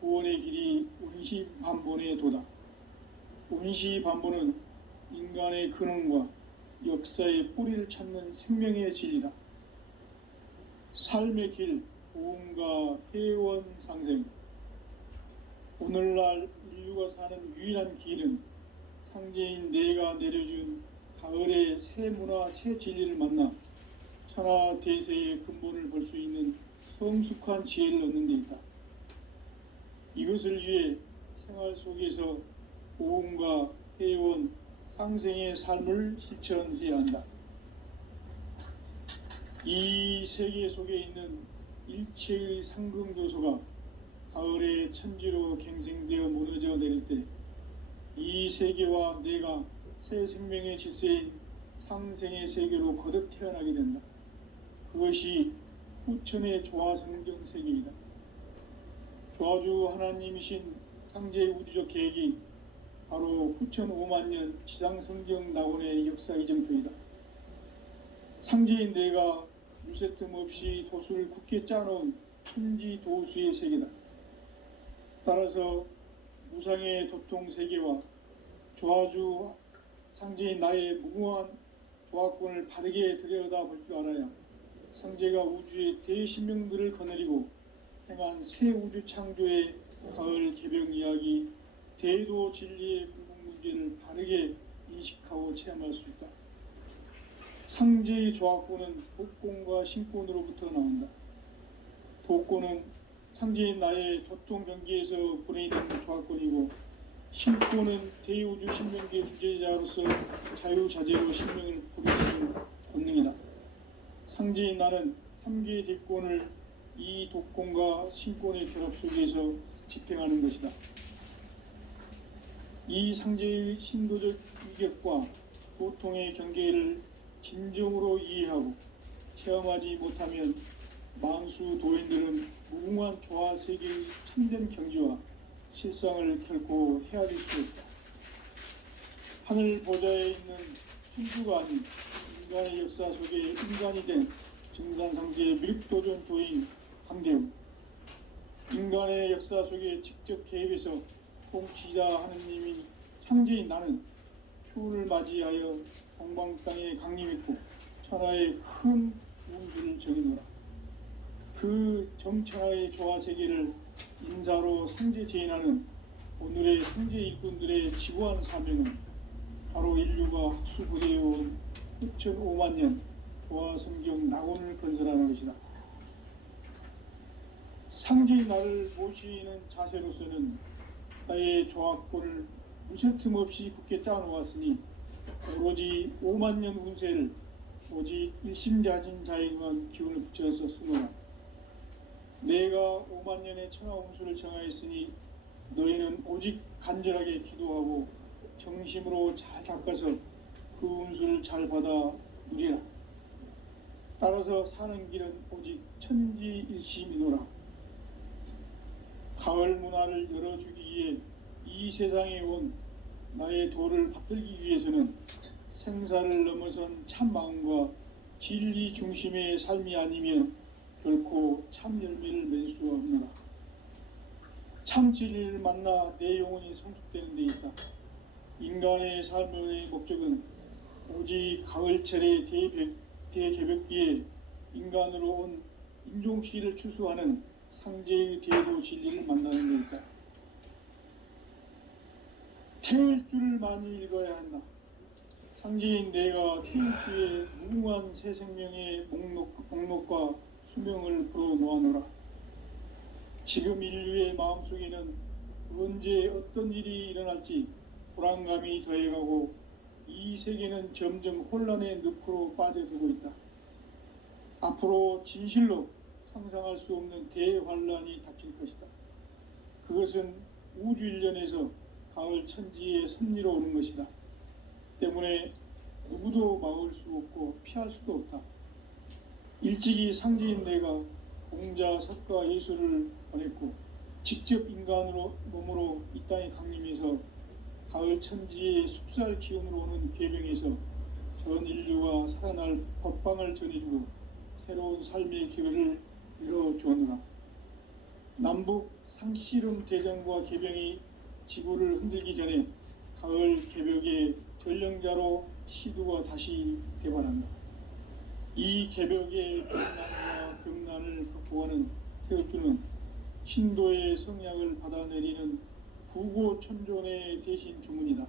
구원의 길이 온시반본의 도다. 온시반본은 인간의 근원과 역사의 뿌리를 찾는 생명의 진리다. 삶의 길, 보험과 회원 상생. 오늘날 인류가 사는 유일한 길은 상제인 내가 내려준 가을의 새 문화, 새 진리를 만나 천하대세의 근본을 볼 수 있는 성숙한 지혜를 얻는 데 있다. 이것을 위해 생활 속에서 고음과 회원, 상생의 삶을 실천해야 한다. 이 세계 속에 있는 일체의 상금도소가 가을의 천지로 갱생되어 무너져 내릴 때 이 세계와 내가 새 생명의 질서인 상생의 세계로 거듭 태어나게 된다. 그것이 후천의 조화성경 세계이다. 조화주 하나님이신 상제의 우주적 계획이 바로 후천 5만년 지상성경 낙원의 역사 이정표이다. 상제인 내가 무쇠 틈 없이 도수를 굳게 짜놓은 천지 도수의 세계다. 따라서 무상의 도통 세계와 조화주 상제인 나의 무궁한 조화권을 바르게 들여다볼 줄 알아야 상제가 우주의 대신명들을 거느리고 행한 새 우주 창조의 가을 개벽 이야기, 대도 진리의 궁극 문제를 바르게 인식하고 체험할 수 있다. 상제의 조화권은 복권과 신권으로부터 나온다. 복권은 상제인 나의 도통 경계에서 불어있는 조화권이고, 신권은 대우주 신명계 주제자로서 자유자재로 신명을 부르시는 본능이다. 상제인 나는 3개의 대권을 이 독권과 신권의 결합 속에서 집행하는 것이다. 이 상제의 신도적 위격과 고통의 경계를 진정으로 이해하고 체험하지 못하면 만수 도인들은 무궁한 조화 세계의 참된 경지와 실상을 결코 헤아릴 수 없다. 하늘 보좌에 있는 천주가 아닌 인간의 역사 속에 인간이 된 증산상제의 밀도전 도인 강대우, 인간의 역사 속에 직접 개입해서 통치자 하느님이 상제인 나는 추운을 맞이하여 동방 땅에 강림했고 천하의 큰 운수를 정해놓으라. 그 정천하의 조화세계를 인사로 상제 제인하는 오늘의 상제 일꾼들의 지구한 사명은 바로 인류가 학수부대해온 후천 5만년 조화성경 낙원을 건설하는 것이다. 상제의 나를 모시는 자세로서는 나의 조화권을 무쇠 틈 없이 굳게 짜놓았으니 오로지 5만년 운세를 오직 일심자진 자에게만 기운을 붙여서 쓰노라. 내가 5만년의 천하운수를 정하였으니 너희는 오직 간절하게 기도하고 정심으로 잘 닦아서 그 운수를 잘 받아 누리라. 따라서 사는 길은 오직 천지일심이노라. 가을 문화를 열어주기 위해 이 세상에 온 나의 도를 받들기 위해서는 생사를 넘어선 참 마음과 진리 중심의 삶이 아니면 결코 참 열매를 맺을 수가 없노라. 참 진리를 만나 내 영혼이 성숙되는 데 있다. 인간의 삶의 목적은 오직 가을철의 대개벽기에 인간으로 온 인종시를 추수하는 상제의 대도 진리를 만나는 데 있다. 태울 줄을 많이 읽어야 한다. 상제인 내가 태울 주의 무궁한 새 생명의 목록과 수명을 불어놓아노라. 지금 인류의 마음속에는 언제 어떤 일이 일어날지 불안감이 더해가고 이 세계는 점점 혼란의 늪으로 빠져들고 있다. 앞으로 진실로 상상할 수 없는 대환란이 닥칠 것이다. 그것은 우주 일련에서 가을 천지의 섭리로 오는 것이다. 때문에 누구도 막을 수 없고 피할 수도 없다. 일찍이 상제인 내가 공자, 석가, 예수를 보냈고 직접 인간으로 몸으로 이 땅에 강림해서 가을 천지의 숲살 기운으로 오는 계병에서 전 인류가 살아날 법방을 전해주고 새로운 삶의 기회를 이뤄주었노라. 남북 상씨름 대전과 계병이 지구를 흔들기 전에 가을 개벽의 전령자로 시두가 다시 개발한다. 이 개벽의 병난과 병난을 극복하는 태극주는 신도의 성약을 받아내리는 구고천존의 대신 주문이다.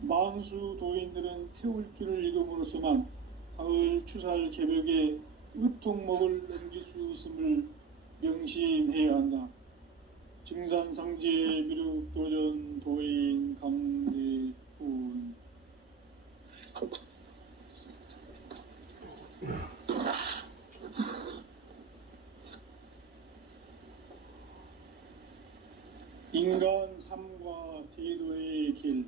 만수 도인들은 태울주를 읽음으로써만 가을 추살 개벽의 의통목을 넘길 수 있음을 명심해야 한다. 증산상제 미륵도전 도인 강대훈. 인간 삶과 대도의 길.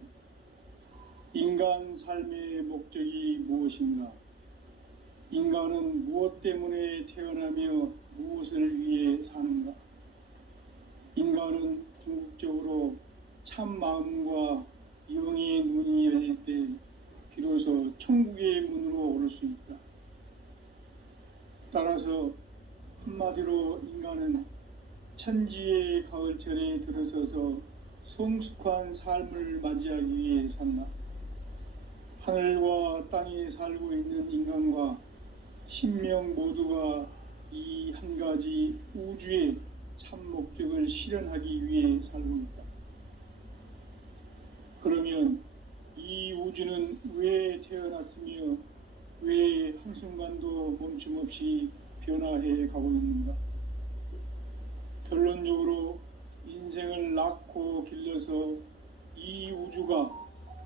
인간 삶의 목적이 무엇인가? 인간은 무엇 때문에 태어나며 무엇을 위해 사는가? 인간은 궁극적으로 참 마음과 영의 눈이 열릴 때 비로소 천국의 문으로 오를 수 있다. 따라서 한마디로 인간은 천지의 가을철에 들어서서 성숙한 삶을 맞이하기 위해 산다. 하늘과 땅에 살고 있는 인간과 신명 모두가 이 한 가지 우주의 참 목적을 실현하기 위해 살고 있다. 그러면 이 우주는 왜 태어났으며 왜 한순간도 멈춤 없이 변화해 가고 있는가? 결론적으로 인생을 낳고 길러서 이 우주가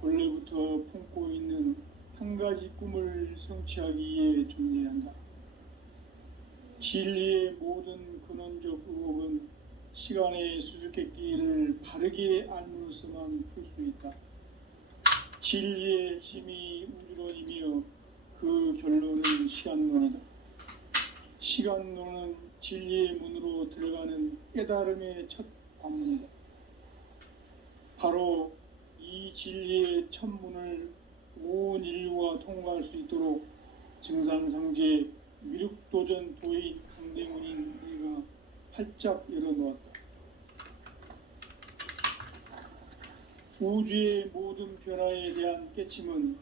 원래부터 품고 있는 한 가지 꿈을 성취하기 위해 존재한다. 진리의 모든 근원적 의혹은 시간의 수수께끼를 바르게 알므로서만 풀 수 있다. 진리의 핵심이 우주론이며 그 결론은 시간론이다. 시간론은 진리의 문으로 들어가는 깨달음의 첫 관문이다. 바로 이 진리의 첫 문을 온 인류가 통과할 수 있도록 증산상제 미륵도전 도인 강대문인 내가 활짝 열어놓았다. 우주의 모든 변화에 대한 깨침은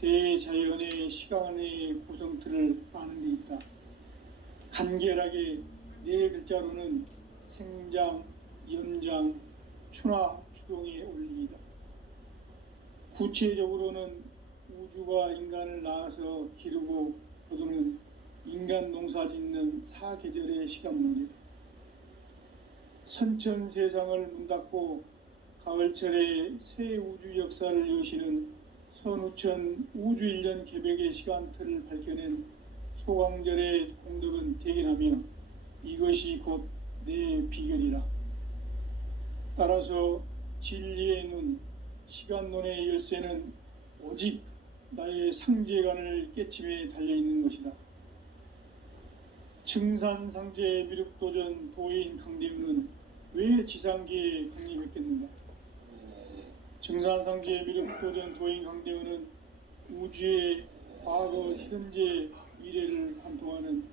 대자연의 시간의 구성틀을 아는 데 있다. 간결하게 네 글자로는 생장, 연장, 추나 추동의 원리이다. 구체적으로는 우주가 인간을 낳아서 기르고 거두는 인간 농사 짓는 사계절의 시간 문제다. 선천 세상을 문 닫고 가을철에 새 우주 역사를 여시는 선우천 우주 1년 개백의 시간틀을 밝혀낸 소강절의 공덕은 대견하며 이것이 곧 내 비결이라. 따라서 진리의 눈, 시간론의 열쇠는 오직 나의 상제관을 깨침에 달려있는 것이다. 증산상제 미륵도전 도인 강대문은 왜 지상계에 강림했겠는가? 증산상제 미륵도전 도인 강대문은 우주의 과거, 현재, 미래를 관통하는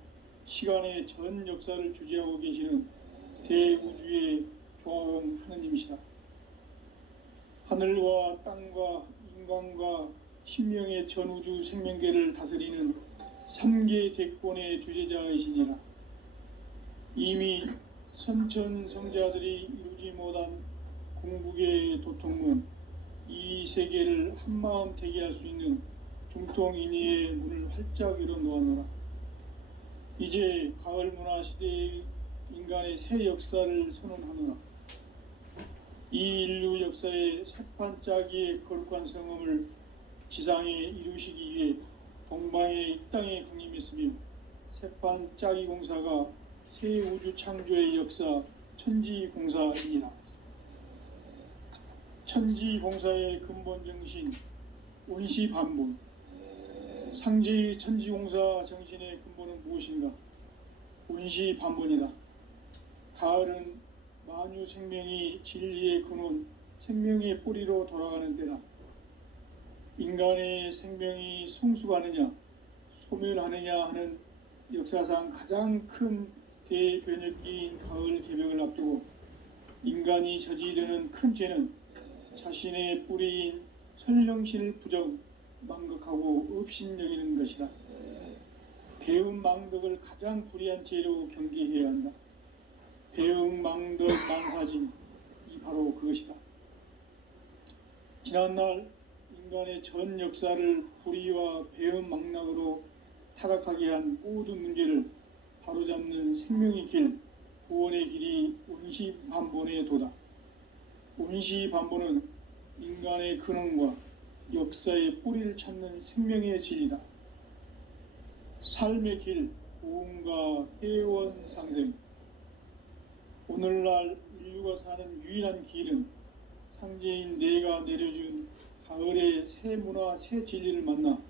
시간의 전 역사를 주재하고 계시는 대우주의 조화원 하느님이시다. 하늘과 땅과 인간과 신명의 전우주 생명계를 다스리는 3계 대권의 주재자이시니라. 이미 선천성자들이 이루지 못한 궁극의 도통문, 이 세계를 한마음 되게 할 수 있는 중통인의의 문을 활짝 열어놓아노라. 이제 가을 문화 시대의 인간의 새 역사를 선언하노라. 이 인류 역사의 새판짜기의 거룩한 성음을 지상에 이루시기 위해 동방의 이 땅에 강림했으며 새판짜기 공사가 새 우주 창조의 역사 천지공사이니라. 천지공사의 근본 정신 원시반본, 상제의 천지공사 정신의 근본은 무엇인가? 원시반본이다. 가을은 만유 생명이 진리의 근원, 생명의 뿌리로 돌아가는 때다. 인간의 생명이 성숙하느냐, 소멸하느냐 하는 역사상 가장 큰 대변혁기인 가을 개벽을 앞두고 인간이 저지르는 큰 죄는 자신의 뿌리인 선령신을 부정, 망극하고 업신여기는 것이다. 배움 망덕을 가장 불의한 죄로 경계해야 한다. 배움 망덕 만사짐, 이 바로 그것이다. 지난날 인간의 전 역사를 불의와 배움 망락으로 타락하게 한 모든 문제를 바로잡는 생명의 길, 구원의 길이 운시반본에 도다. 운시반본은 인간의 근원과 역사의 뿌리를 찾는 생명의 진리다. 삶의 길, 고음과 회원 상생. 오늘날 인류가 사는 유일한 길은 상제인 내가 내려준 가을의 새 문화, 새 진리를 만나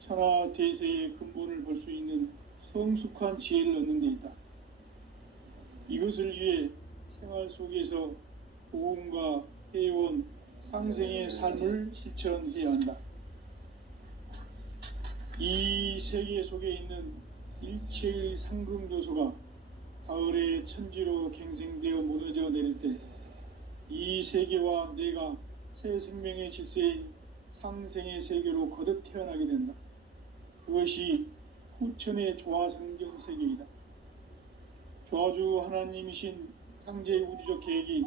천하 대세의 근본을 볼 수 있는 성숙한 지혜를 얻는 데 있다. 이것을 위해 생활 속에서 고음과 회원, 상생의 삶을 실천해야 한다. 이 세계 속에 있는 일체의 상승조소가 가을의 천지로 갱생되어 무너져 내릴 때 이 세계와 내가 새 생명의 질서인 상생의 세계로 거듭 태어나게 된다. 그것이 후천의 조화성경 세계이다. 조화주 하나님이신 상제의 우주적 계획이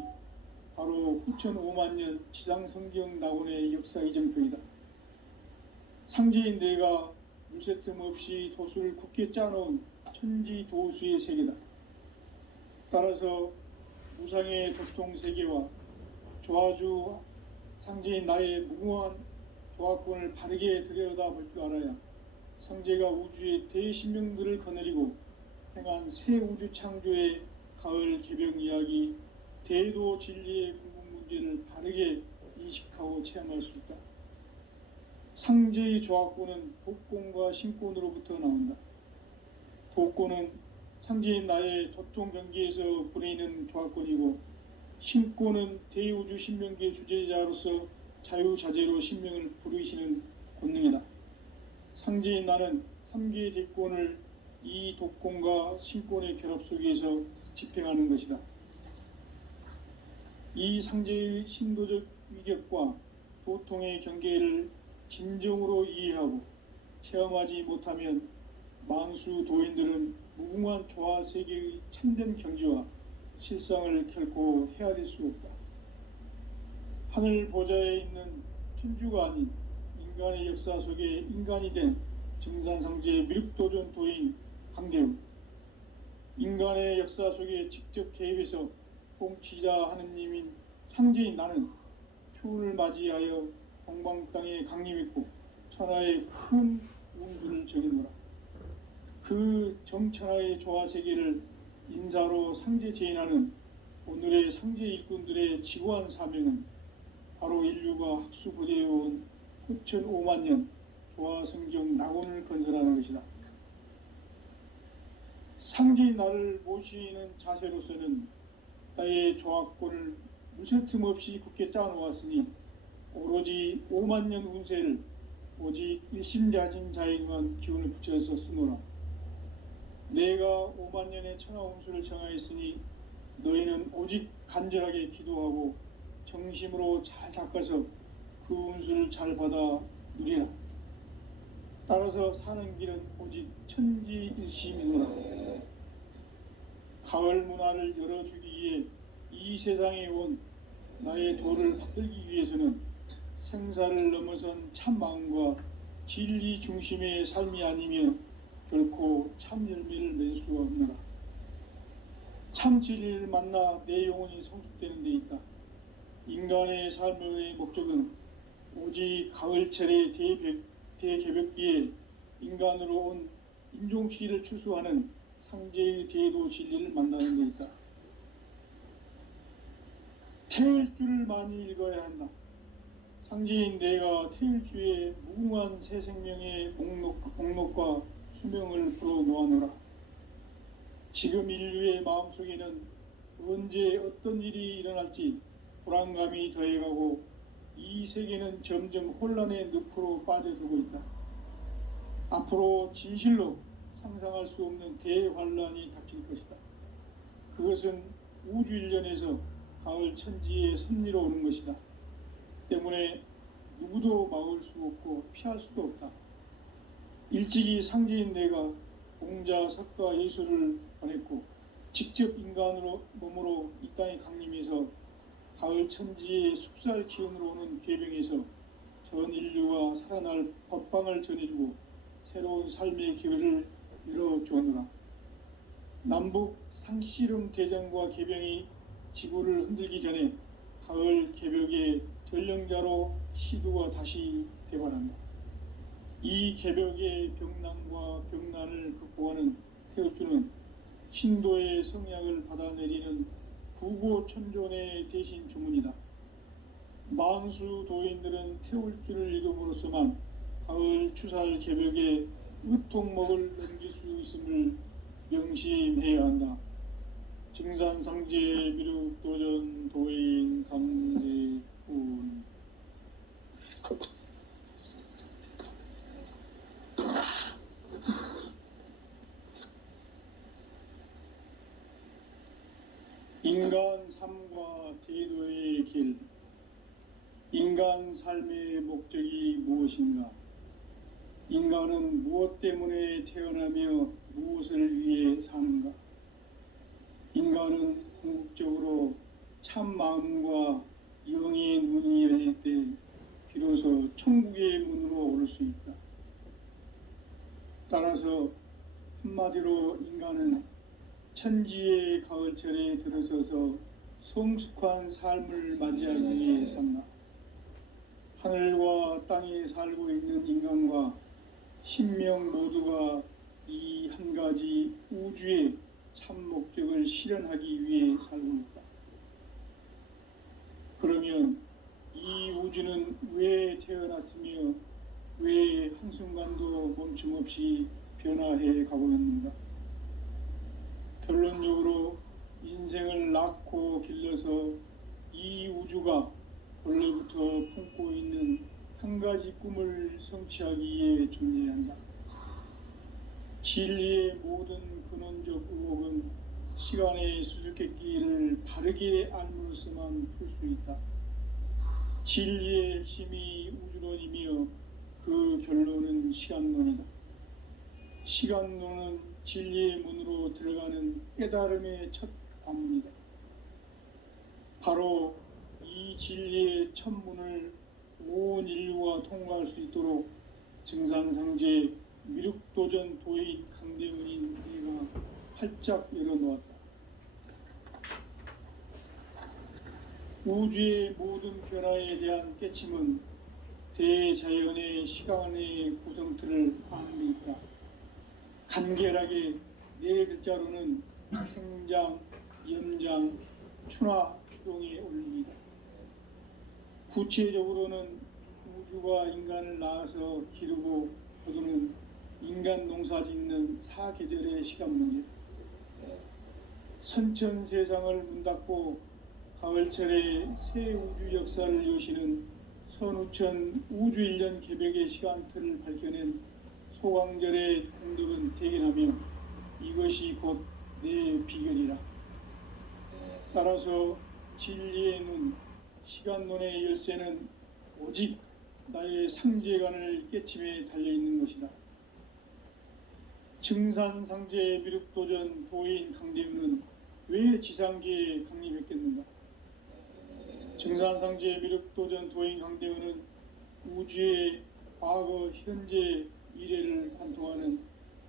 바로 후천 5만년 지상성경 낙원의 역사 이정표이다. 상제인 내가 물새 틈 없이 도수를 굳게 짜놓은 천지도수의 세계다. 따라서 무상의 교통세계와 조화주 상제인 나의 무궁한 조화권을 바르게 들여다볼 줄 알아야 상제가 우주의 대신명들을 거느리고 행한 새 우주 창조의 가을 개병 이야기, 대도 진리의 궁극 문제를 바르게 인식하고 체험할 수 있다. 상제의 조화권은 독권과 신권으로부터 나온다. 독권은 상제인 나의 도통 경계에서 부리는 조화권이고, 신권은 대우주 신명계 주제자로서 자유자재로 신명을 부르시는 권능이다. 상제인 나는 3개의 대권을 이 독권과 신권의 결합 속에서 집행하는 것이다. 이 상제의 신도적 위격과 도통의 경계를 진정으로 이해하고 체험하지 못하면 만수 도인들은 무궁한 조화 세계의 참된 경지와 실상을 결코 헤아릴 수 없다. 하늘 보좌에 있는 천주가 아닌 인간의 역사 속에 인간이 된 정산상제의 미륵도전 도인 강대우, 인간의 역사 속에 직접 개입해서 통치자 하느님인 상제인 나는 추운을 맞이하여 동방 땅에 강림했고 천하의 큰 운수를 정했노라. 그 정천하의 조화세계를 인사로 상제 제인하는 오늘의 상제 일꾼들의 지고한 사명은 바로 인류가 학수고대해온 후천 5만년 조화성경 낙원을 건설하는 것이다. 상제인 나를 모시는 자세로서는 나의 조화권을 무쇠 틈 없이 굳게 짜놓았으니 오로지 5만년 운세를 오직 일심자진 자에게만 기운을 붙여서 쓰노라. 내가 5만년의 천하 운수를 정하였으니 너희는 오직 간절하게 기도하고 정심으로 잘 닦아서 그 운수를 잘 받아 누리라. 따라서 사는 길은 오직 천지일심이노라. 가을 문화를 열어주기 위해 이 세상에 온 나의 도를 받들기 위해서는 생사를 넘어선 참 마음과 진리 중심의 삶이 아니면 결코 참 열매를 맺을 수가 없노라. 참 진리를 만나 내 영혼이 성숙되는 데 있다. 인간의 삶의 목적은 오직 가을철의 대개벽기에 인간으로 온 인종시를 추수하는 상제의 대도 진리를 만나는 데 있다. 태일 줄을 많이 읽어야 한다. 상제인 내가 태일주의 무궁한 새 생명의 목록과 수명을 불어놓아노라. 지금 인류의 마음속에는 언제 어떤 일이 일어날지 불안감이 더해가고 이 세계는 점점 혼란의 늪으로 빠져들고 있다. 앞으로 진실로 상상할 수 없는 대환란이 닥칠 것이다. 그것은 우주 일련에서 가을 천지의 섭리로 오는 것이다. 때문에 누구도 막을 수 없고 피할 수도 없다. 일찍이 상제인 내가 공자, 석가, 예수를 보냈고 직접 인간으로 몸으로 이 땅에 강림해서 가을 천지의 숲살 기운으로 오는 계병에서 전 인류가 살아날 법방을 전해주고 새로운 삶의 기회를 열어주었노라. 남북 상씨름 대전과 개병이 지구를 흔들기 전에 가을 개벽의 전령자로 시두가 다시 대발한다. 이 개벽의 병난과 병난을 극복하는 태극주는 신도의 성약을 받아내리는 부고천존의 대신 주문이다. 만수 도인들은 태울주를 읽음으로써만 가을 추살 개벽에 의통목을 넘길 수 있음을 명심해야 한다. 증산상제 미륵도전 도인 강대훈. 인간 삶과 제도의 길. 인간 삶의 목적이 무엇인가? 인간은 무엇 때문에 태어나며 무엇을 위해 사는가? 인간은 궁극적으로 참 마음과 영의 눈이 열릴 때 비로소 천국의 문으로 오를 수 있다. 따라서 한마디로 인간은 천지의 가을철에 들어서서 성숙한 삶을 맞이하기 위해 산다. 하늘과 땅에 살고 있는 인간과 신명 모두가 이 한 가지 우주의 참 목적을 실현하기 위해 살고 있다. 그러면 이 우주는 왜 태어났으며 왜 한순간도 멈춤 없이 변화해 가고 있는가? 결론적으로 인생을 낳고 길러서 이 우주가 원래부터 품고 있는 한 가지 꿈을 성취하기 위해 존재한다. 진리의 모든 근원적 의혹은 시간의 수수께끼를 바르게 알므로써만 풀 수 있다. 진리의 핵심이 우주론이며 그 결론은 시간론이다. 시간론은 진리의 문으로 들어가는 깨달음의 첫 관문이다. 바로 이 진리의 첫 문을 온 인류가 통과할 수 있도록 증산상제 미륵도전 도인 강대훈인 내가 활짝 열어놓았다. 우주의 모든 변화에 대한 깨침은 대자연의 시간의 구성틀을 아는 데 있다. 간결하게 네 글자로는 생장, 연장, 추나 추동의 원리이다. 구체적으로는 우주가 인간을 낳아서 기르고 거두는 인간 농사 짓는 사계절의 시간 문제. 선천 세상을 문닫고 가을철에 새 우주 역사를 여시는 선우천 우주 1년 개벽의 시간틀을 밝혀낸 소강절의 공덕은 대견하며 이것이 곧 내 비결이라. 따라서 진리의 눈, 시간론의 열쇠는 오직 나의 상제관을 깨침에 달려있는 것이다. 증산상제 미륵도전 도인 강대훈은 왜 지상계에 강림했겠는가? 증산상제 미륵도전 도인 강대훈은 우주의 과거, 현재, 미래를 관통하는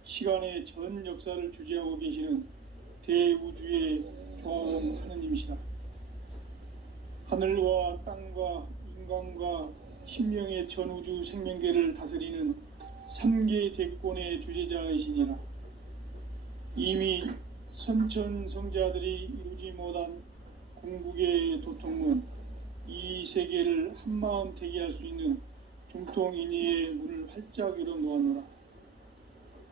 시간의 전 역사를 주재하고 계시는 대우주의 조화원 하느님이시다. 하늘과 땅과 인간과 신명의 전우주 생명계를 다스리는 3계 대권의 주재자이시니라. 이미 선천성자들이 이루지 못한 궁극의 도통은 이 세계를 한마음 되게 할 수 있는 중통인의의 문을 활짝 열어놓았노라.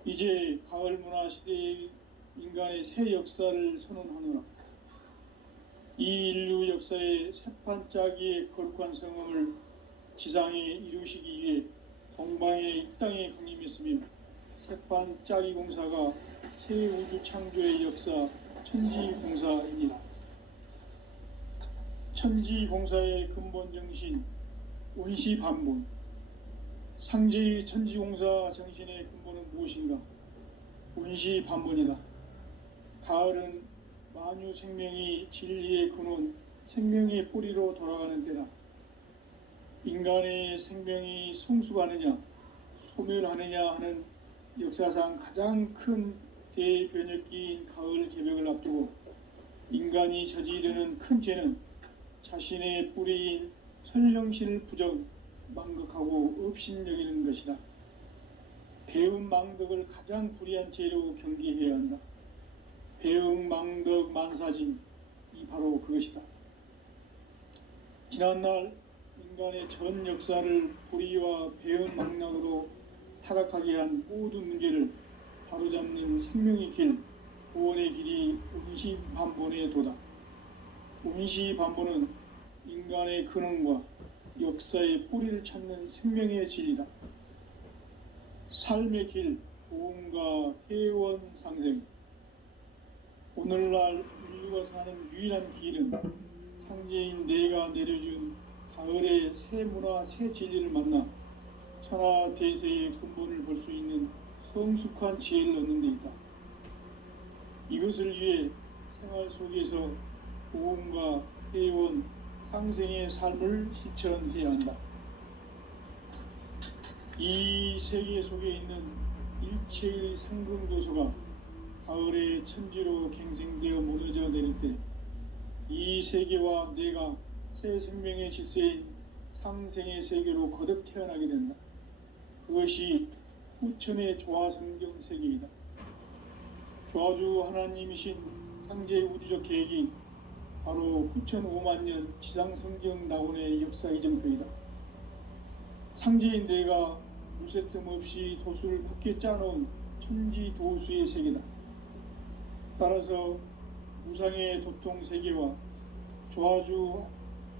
이제 가을 문화 시대의 인간의 새 역사를 선언하노라. 이 인류 역사의 새판짜기의 거룩한 성음을 지상에 이루시기 위해 동방의 이 땅에 강림했으며 새판짜기 공사가 새 우주 창조의 역사 천지공사입니다. 천지공사의 근본 정신 원시반본. 상제의 천지공사 정신의 근본은 무엇인가? 원시반본이다. 가을은 만유 생명이 진리의 근원, 생명의 뿌리로 돌아가는 때다. 인간의 생명이 성숙하느냐, 소멸하느냐 하는 역사상 가장 큰 대변혁기인 가을 개벽을 앞두고 인간이 저지르는 큰 죄는 자신의 뿌리인 선령신을 부정 망각하고 업신여기는 것이다. 배움 망덕을 가장 불의한 죄로 경계해야 한다. 배움 망덕 만사짐이 바로 그것이다. 지난날 인간의 전 역사를 불의와 배움 망락으로 타락하게 한 모든 문제를 바로잡는 생명의 길, 구원의 길이 운시반본의 도다. 운시반본은 인간의 근원과 역사의 뿌리를 찾는 생명의 진리다. 삶의 길, 보험과 회원 상생. 오늘날 인류가 사는 유일한 길은 상제인 내가 내려준 가을의 새 문화, 새 진리를 만나 천하 대세의 근본을 볼 수 있는 성숙한 지혜를 얻는 데 있다. 이것을 위해 생활 속에서 보험과 회원, 상생의 삶을 실천해야 한다. 이 세계 속에 있는 일체의 상금도서가 가을의 천지로 갱생되어 무너져 내릴 때 이 세계와 내가 새 생명의 질서인 상생의 세계로 거듭 태어나게 된다. 그것이 후천의 조화성경 세계이다. 조화주 하나님이신 상제의 우주적 계획이 바로 후천 5만년 지상성경 낙원의 역사 이정표이다. 상제인 내가 무쇠틈 없이 도수를 굳게 짜놓은 천지도수의 세계다. 따라서 무상의 도통 세계와 조화주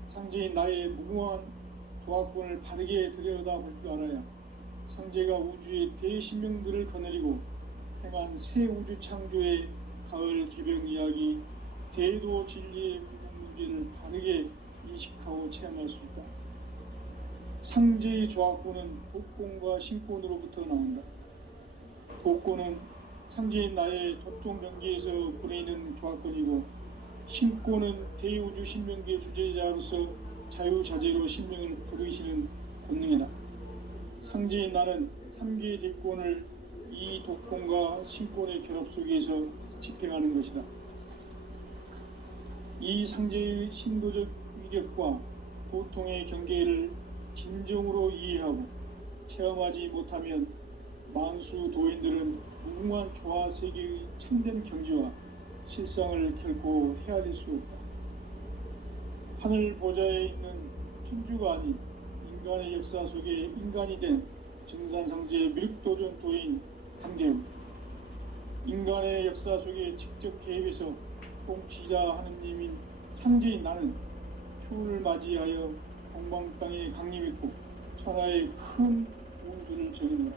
상제인 나의 무궁한 조화권을 바르게 들여다볼 줄 알아야 상제가 우주의 대신명들을 거느리고 행한 새 우주 창조의 가을 개벽 이야기, 대도 진리의 구분 문제를 바르게 인식하고 체험할 수 있다. 상제의 조화권은 독권과 신권으로부터 나온다. 독권은 상제인 나의 도통 경계에서 부리는 조화권이고, 신권은 대우주 신명계 주제자로서 자유자재로 신명을 부르시는 권능이다. 상제인 나는 3개의 대권을 이 독권과 신권의 결합 속에서 집행하는 것이다. 이 상제의 신도적 위력과 보통의 경계를 진정으로 이해하고 체험하지 못하면 만수 도인들은 무궁한 조화 세계의 참된 경지와 실상을 결코 헤아릴 수 없다. 하늘 보좌에 있는 천주가 아닌 인간의 역사 속에 인간이 된 정산상제의 미륵도전 도인 당대우, 인간의 역사 속에 직접 개입해서 통치자 하느님인 상제인 나는 추후를 맞이하여 동방 땅에 강림했고 천하의 큰 운수를 정의노라.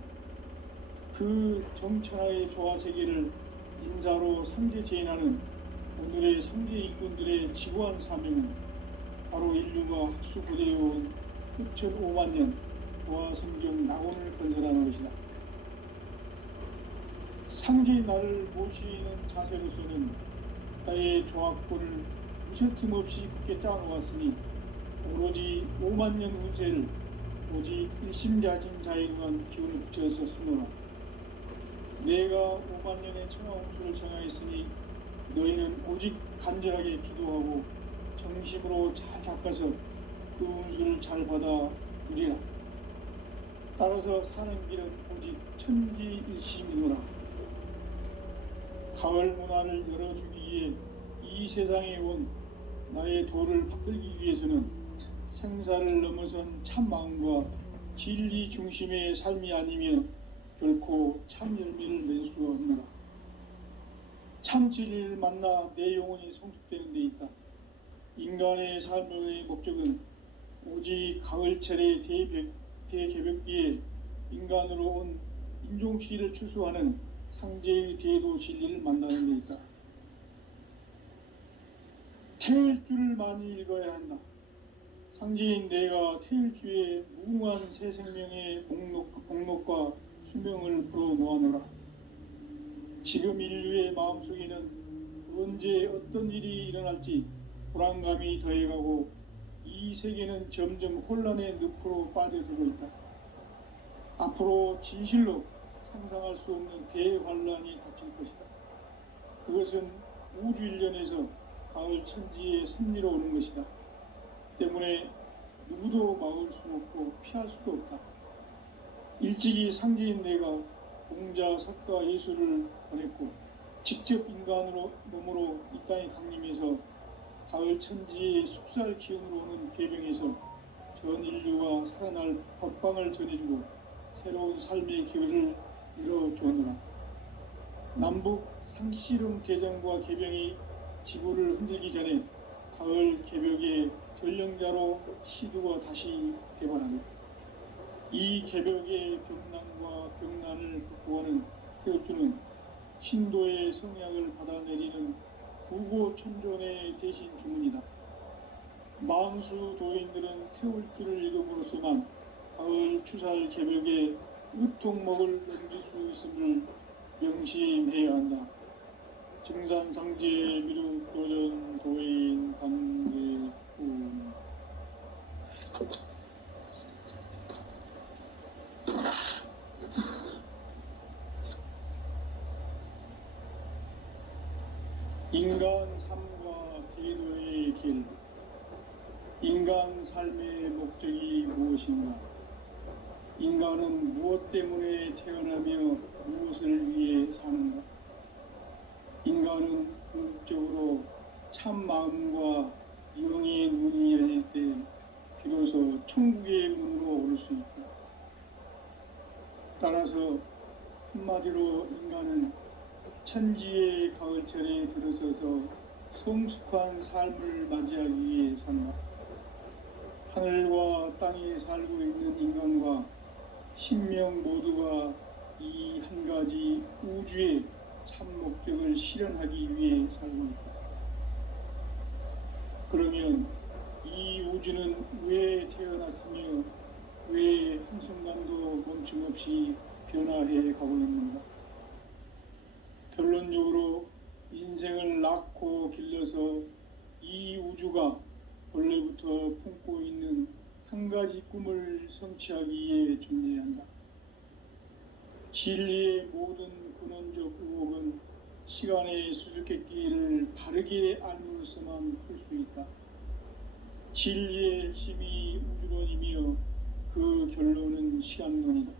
그 정천하의 조화 세계를 인사로 상제 제인하는 오늘의 상제 일꾼들의 지구한 사명은 바로 인류가 학수고대해온 6,500년 조화 성경 낙원을 건설하는 것이다. 상제의 나를 모시는 자세로서는 나의 조화권을 무쇠틈 없이 굳게 짜놓았으니 오로지 5만 년 운세를 오직 일심자진 자에게만 기운을 붙여서 쓰노라. 내가 5만 년의 천하홍수를 정하였으니 너희는 오직 간절하게 기도하고 정심으로 잘 닦아서 그 운수를 잘 받아 누리라. 따라서 사는 길은 오직 천지일심이노라. 가을 문화를 열어주기 위해 이 세상에 온 나의 도를 받들기 위해서는 생사를 넘어선 참 마음과 진리 중심의 삶이 아니면 결코 참 열매를 낼 수가 없노라. 참 진리를 만나 내 영혼이 성숙되는 데 있다. 인간의 삶의 목적은 오직 가을철의 대개벽기에 인간으로 온 인종시를 추수하는 상제의 대도 진리를 만나는 데 있다. 태일주를 많이 읽어야 한다. 상제인 내가 태일주의 무궁한 새 생명의 목록과 수명을 불어놓아노라. 지금 인류의 마음속에는 언제 어떤 일이 일어날지 불안감이 더해가고 이 세계는 점점 혼란의 늪으로 빠져들고 있다. 앞으로 진실로 상상할 수 없는 대환란이 닥칠 것이다. 그것은 우주 일련에서 가을 천지의 섭리로 오는 것이다. 때문에 누구도 막을 수 없고 피할 수도 없다. 일찍이 상제인 내가 공자, 석가, 예수를 보냈고 직접 인간으로 몸으로 이 땅에 강림해서 가을 천지의 숲살 기운으로 오는 계명에서 전 인류가 살아날 법방을 전해주고 새로운 삶의 기회를 열어주었노라. 남북 상씨름 대전과 개병이 지구를 흔들기 전에 가을 개벽의 전령자로 시두가 다시 개발합니다. 이 개벽의 병난과 병난을 극복하는 태어주는 신도의 성약을 받아내리는 구고천존의 대신 주문이다. 망수 도인들은 태울주를 읽음으로써만 가을 추살 개벽의 으통목을 넘길 수 있음을 명심해야 한다. 증산상제 미륵도전 도인 강대훈. 인간 삶과 계도의 길. 인간 삶의 목적이 무엇인가? 인간은 무엇 때문에 태어나며 무엇을 위해 사는가? 인간은 궁극적으로 참 마음과 영의 문이 열릴 때 비로소 천국의 문으로 오를 수 있다. 따라서 한마디로 인간은 천지의 가을철에 들어서서 성숙한 삶을 맞이하기 위해 산다. 하늘과 땅에 살고 있는 인간과 신명 모두가 이 한 가지 우주의 참 목적을 실현하기 위해 살고 있다. 그러면 이 우주는 왜 태어났으며 왜 한순간도 멈춤없이 변화해 가고 있는가? 결론적으로 인생을 낳고 길러서 이 우주가 원래부터 품고 있는 한 가지 꿈을 성취하기 위해 존재한다. 진리의 모든 근원적 의혹은 시간의 수수께끼를 바르게 알므로서만 풀 수 있다. 진리의 핵심이 우주론이며 그 결론은 시간론이다.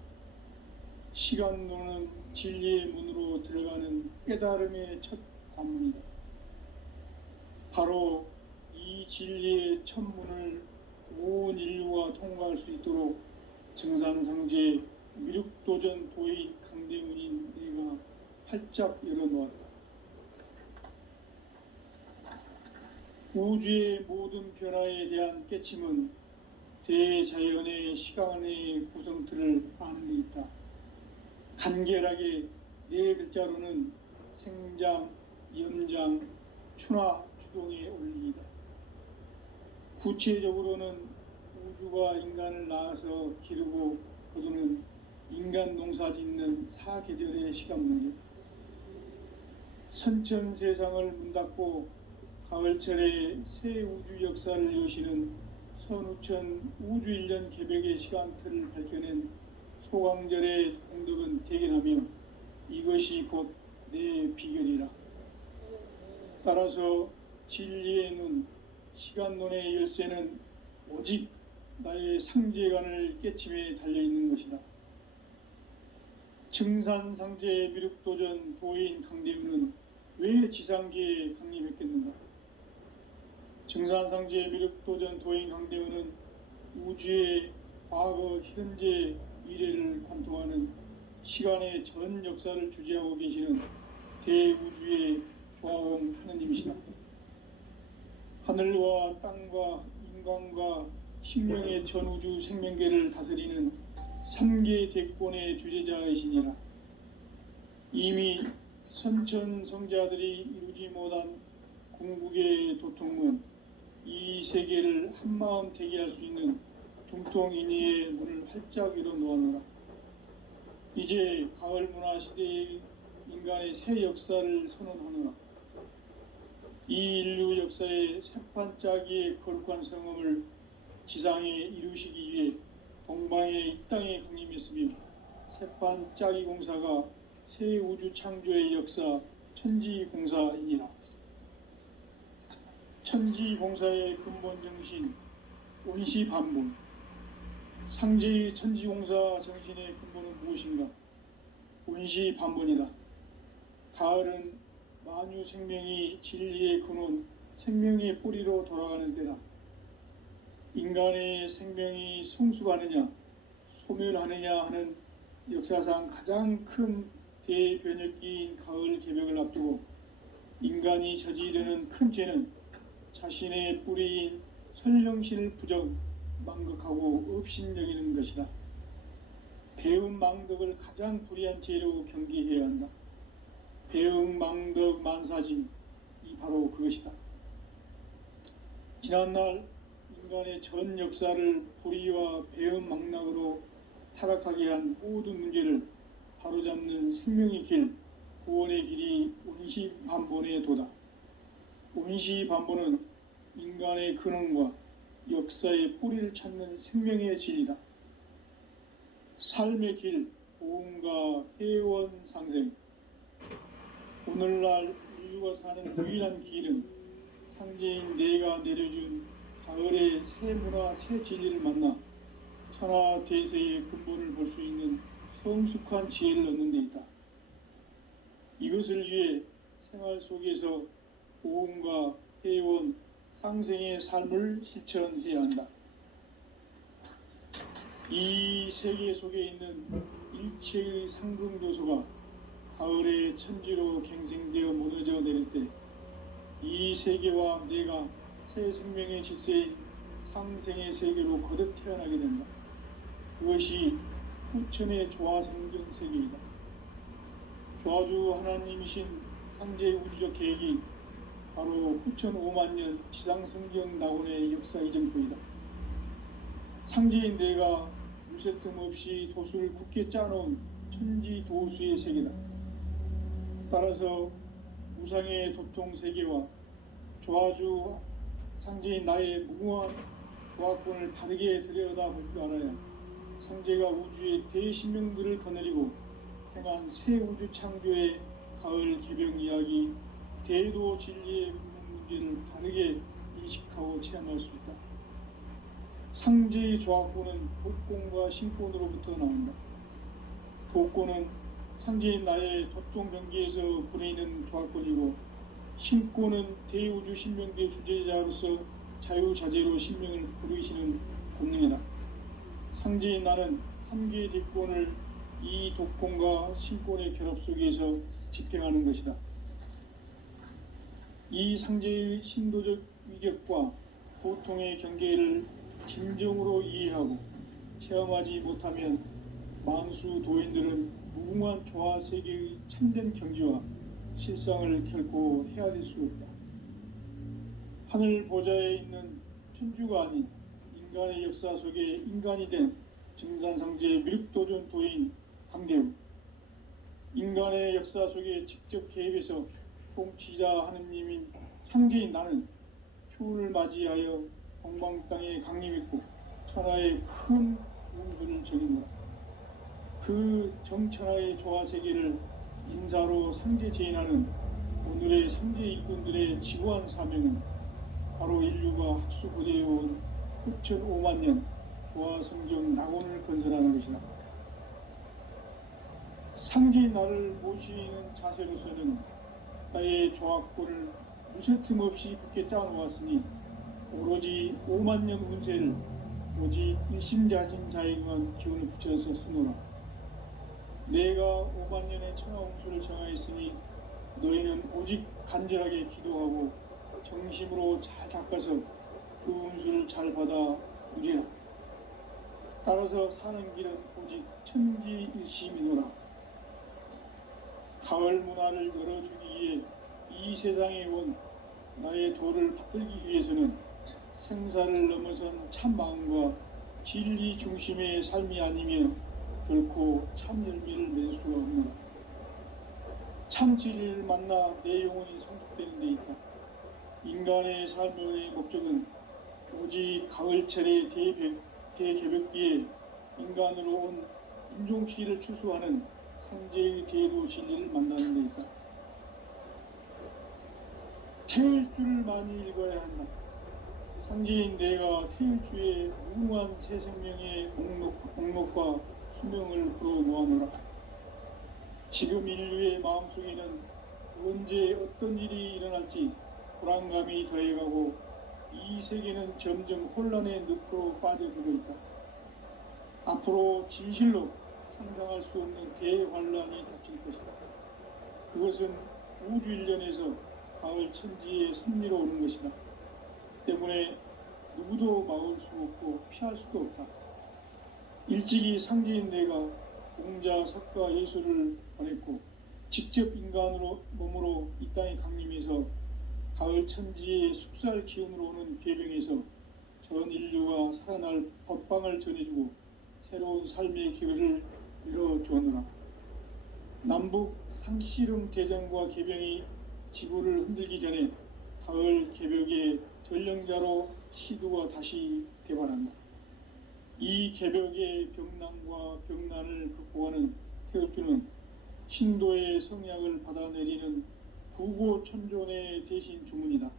시간론은 진리의 문으로 들어가는 깨달음의 첫 관문이다. 바로 이 진리의 첫 문을 온 인류가 통과할 수 있도록 증산상제 미륵도전 도의 강대문인 내가 활짝 열어놓았다. 우주의 모든 변화에 대한 깨침은 대자연의 시간의 구성틀을 아는 데 있다. 간결하게 네 글자로는 생장, 염장, 추나, 추동의 원리이다. 구체적으로는 우주가 인간을 낳아서 기르고 거두는 인간 농사 짓는 사계절의 시간 문제. 선천 세상을 문 닫고 가을철에 새 우주 역사를 여시는 선우천 우주 1년 개벽의 시간틀을 밝혀낸 소강절의 공덕은 대견하며 이것이 곧 내 비결이라. 따라서 진리의 눈, 시간론의 열쇠는 오직 나의 상제관을 깨침에 달려있는 것이다. 증산상제 미륵도전 도인 강대훈은 왜 지상계에 강림했겠는가? 증산상제 미륵도전 도인 강대훈은 우주의 과거, 현재, 미래를 관통하는 시간의 전 역사를 주재하고 계시는 대우주의 조화원 하느님이시다. 하늘과 땅과 인간과 신명의 전우주 생명계를 다스리는 3계 대권의 주재자이시니라. 이미 선천성자들이 이루지 못한 궁극의 도통문, 이 세계를 한마음 대기할 수 있는 중통인의의 문을 활짝 열어놓아노라. 이제 가을 문화 시대의 인간의 새 역사를 선언하노라. 이 인류 역사의 새판짜기의 거룩한 성음을 지상에 이루시기 위해 동방의 이 땅에 강림했으며 태판 짜기 공사가 새 우주 창조의 역사 천지공사이니라. 천지공사의 근본 정신 원시반본. 상제의 천지공사 정신의 근본은 무엇인가? 원시반본이다. 가을은 만유 생명이 진리의 근원, 생명의 뿌리로 돌아가는 때다. 인간의 생명이 성숙하느냐, 소멸하느냐 하는 역사상 가장 큰 대변혁기인 가을 개벽을 앞두고 인간이 저지르는 큰 죄는 자신의 뿌리인 설령신을 부정, 망극하고 업신여기는 것이다. 배음 망덕을 가장 불의한 죄로 경계해야 한다. 배음 망덕 만사진이 바로 그것이다. 지난날 인간의 전 역사를 불의와 배음 망락으로 타락하게 한 모든 문제를 바로잡는 생명의 길, 구원의 길이 원시반본의 도다. 원시반본은 인간의 근원과 역사의 뿌리를 찾는 생명의 진리다. 삶의 길, 보험과 회원 상생. 오늘날 인류가 사는 유일한 길은 상제인 내가 내려준 가을의 새 문화, 새 진리를 만나 천하 대세의 근본을 볼 수 있는 성숙한 지혜를 얻는 데 있다. 이것을 위해 생활 속에서 보험과 회원, 상생의 삶을 실천해야 한다. 이 세계 속에 있는 일체의 상승요소가 가을의 천지로 갱생되어 무너져 내릴 때 이 세계와 내가 새 생명의 질서인 상생의 세계로 거듭 태어나게 된다. 그것이 후천의 조화성경 세계이다. 조화주 하나님이신 상제의 우주적 계획이 바로 후천 5만년 지상성경 낙원의 역사 이정표이다. 상제인 내가 무쇠틈 없이 도수를 굳게 짜놓은 천지도수의 세계다. 따라서 무상의 도통 세계와 조화주 상제인 나의 무궁한 조화권을 바르게 들여다볼 줄 알아야 상제가 우주의 대신명들을 거느리고 행한 새 우주 창조의 가을 개벽 이야기, 대도 진리의 문제를 바르게 인식하고 체험할 수 있다. 상제의 조화권은 독권과 신권으로부터 나온다. 독권은 상제인 나의 도통 경계에서 부리는 조화권이고, 신권은 대우주 신명계 주제자로서 자유자재로 신명을 부르시는 권능이다. 상제인 나는 3개의 대권을 이 독권과 신권의 결합 속에서 집행하는 것이다. 이 상제의 신도적 위격과 고통의 경계를 진정으로 이해하고 체험하지 못하면 만수 도인들은 무궁한 조화 세계의 참된 경지와 실상을 결코 헤아릴 수 없다. 하늘 보좌에 있는 천주가 아닌 인간의 역사 속에 인간이 된 증산상제 미륵도전 도인 강대우, 인간의 역사 속에 직접 개입해서 통치자 하느님인 상제인 나는 추운을 맞이하여 동방 땅에 강림했고 천하의 큰 운수를 적인다. 그 정천하의 조화 세계를 인사로 상제 제인하는 오늘의 상제 일꾼들의 지구한 사명은 바로 인류가 학수고대해온 후천 5만년 조화 성경 낙원을 건설하는 것이다. 상제인 나를 모시는 자세로서는 나의 조화권을 무쇠틈 없이 굳게 짜놓았으니 오로지 5만년 운세를 오직 일심자진 자에게만 기운을 붙여서 쓰노라. 내가 5만년의 천하운수를 정하였으니 너희는 오직 간절하게 기도하고 정심으로 잘 닦아서 그 운수를 잘 받아 누리라. 따라서 사는 길은 오직 천지일심이노라. 가을 문화를 열어주기 위해 이 세상에 온 나의 도를 받들기 위해서는 생사를 넘어선 참마음과 진리 중심의 삶이 아니면 결코 참 열매를 맺을 수가 없노라. 참 진리를 만나 내 영혼이 성숙되는 데 있다. 인간의 삶의 목적은 오직 가을철의 대개벽기에 인간으로 온 인종주의를 추수하는 상제의 대도 진리를 만나는 데 있다. 태일주를 많이 읽어야 한다. 상제인 내가 태일주의 무궁한 새 생명의 목록과 수명을 풀어놓아노라. 지금 인류의 마음속에는 언제 어떤 일이 일어날지 불안감이 더해가고 이 세계는 점점 혼란의 늪으로 빠져들고 있다. 앞으로 진실로 상상할 수 없는 대환란이 닥칠 것이다. 그것은 우주 일련에서 가을 천지의 섭리로 오는 것이다. 때문에 누구도 막을 수 없고 피할 수도 없다. 일찍이 상제인 내가 공자, 석가, 예수를 보냈고 직접 인간으로 몸으로 이 땅에 강림해서 가을 천지의 숲살 기운으로 오는 궤병에서 전 인류가 살아날 법방을 전해주고 새로운 삶의 기회를 열어주었노라. 남북 상씨름 대전과 개병이 지구를 흔들기 전에 가을 개벽의 전령자로 시두가 다시 대발한다. 이 개벽의 병남과 병난을 극복하는 태엽주는 신도의 성약을 받아내리는 부고천존의 대신 주문이다.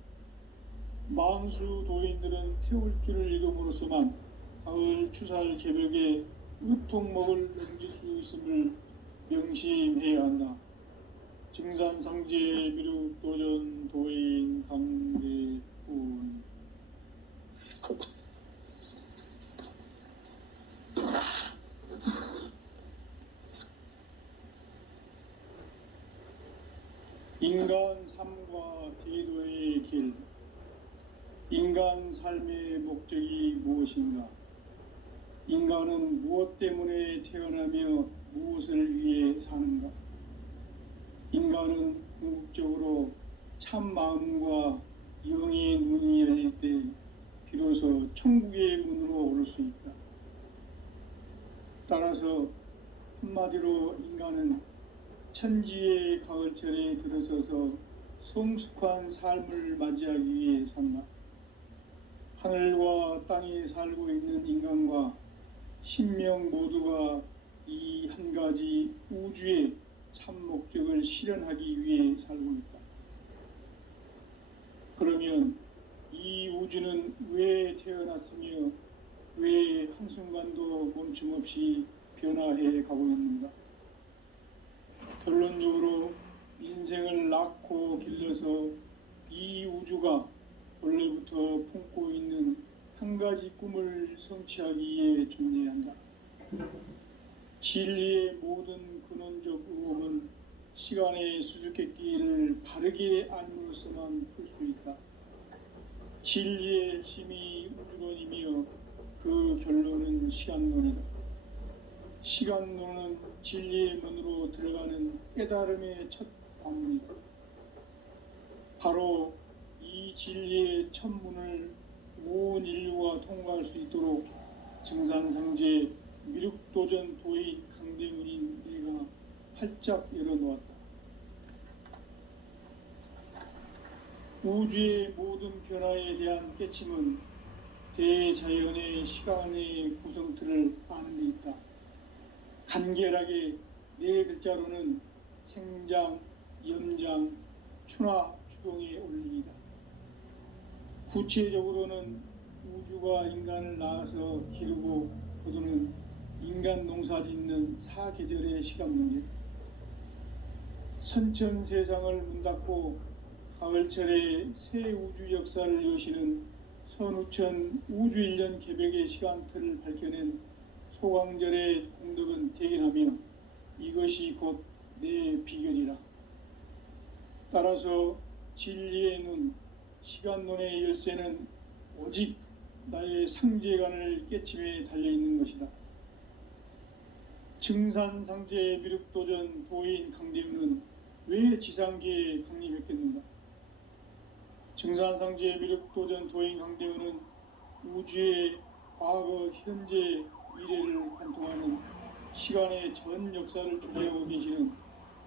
망수 도인들은 태울주를 읽음으로써만 가을 추살 개벽의 의통목을 넘길 수 있음을 명심해야 한다. 증산상제 미륵도전 도인 강대훈. 인간 삶과 대도의 길. 인간 삶의 목적이 무엇인가? 인간은 무엇 때문에 태어나며 무엇을 위해 사는가? 인간은 궁극적으로 참 마음과 영의 눈이 열릴 때 비로소 천국의 문으로 오를 수 있다. 따라서 한마디로 인간은 천지의 가을철에 들어서서 성숙한 삶을 맞이하기 위해 산다. 하늘과 땅에 살고 있는 인간과 신명 모두가 이 한 가지 우주의 참 목적을 실현하기 위해 살고 있다. 그러면 이 우주는 왜 태어났으며 왜 한순간도 멈춤없이 변화해 가고 있는가? 결론적으로 인생을 낳고 길러서 이 우주가 원래부터 품고 있는 한 가지 꿈을 성취하기 위해 존재한다. 진리의 모든 근원적 의혹은 시간의 수수께끼를 바르게 알므로써만 풀 수 있다. 진리의 핵심이 우주론이며 그 결론은 시간론이다. 시간론은 진리의 문으로 들어가는 깨달음의 첫 관문이다. 바로 이 진리의 첫 문을 온 인류가 통과할 수 있도록 증산상제 미륵도전 도인 강대문인 내가 활짝 열어놓았다. 우주의 모든 변화에 대한 깨침은 대자연의 시간의 구성틀을 아는 데 있다. 간결하게 네 글자로는 생장, 연장, 추나 추동의 원리이다. 구체적으로는 우주가 인간을 낳아서 기르고 거두는 인간 농사 짓는 사계절의 시간 문제다. 선천 세상을 문 닫고 가을철에 새 우주 역사를 여시는 선우천 우주일년 개벽의 시간틀을 밝혀낸 소강절의 공덕은 대견하며 이것이 곧 내 비결이라. 따라서 진리의 눈, 시간론의 열쇠는 오직 나의 상제관을 깨침에 달려있는 것이다. 증산상제 미륵도전 도인 강대훈은 왜 지상계에 강림했겠는가? 증산상제 미륵도전 도인 강대훈은 우주의 과거, 현재, 미래를 관통하는 시간의 전 역사를 주재하고 계시는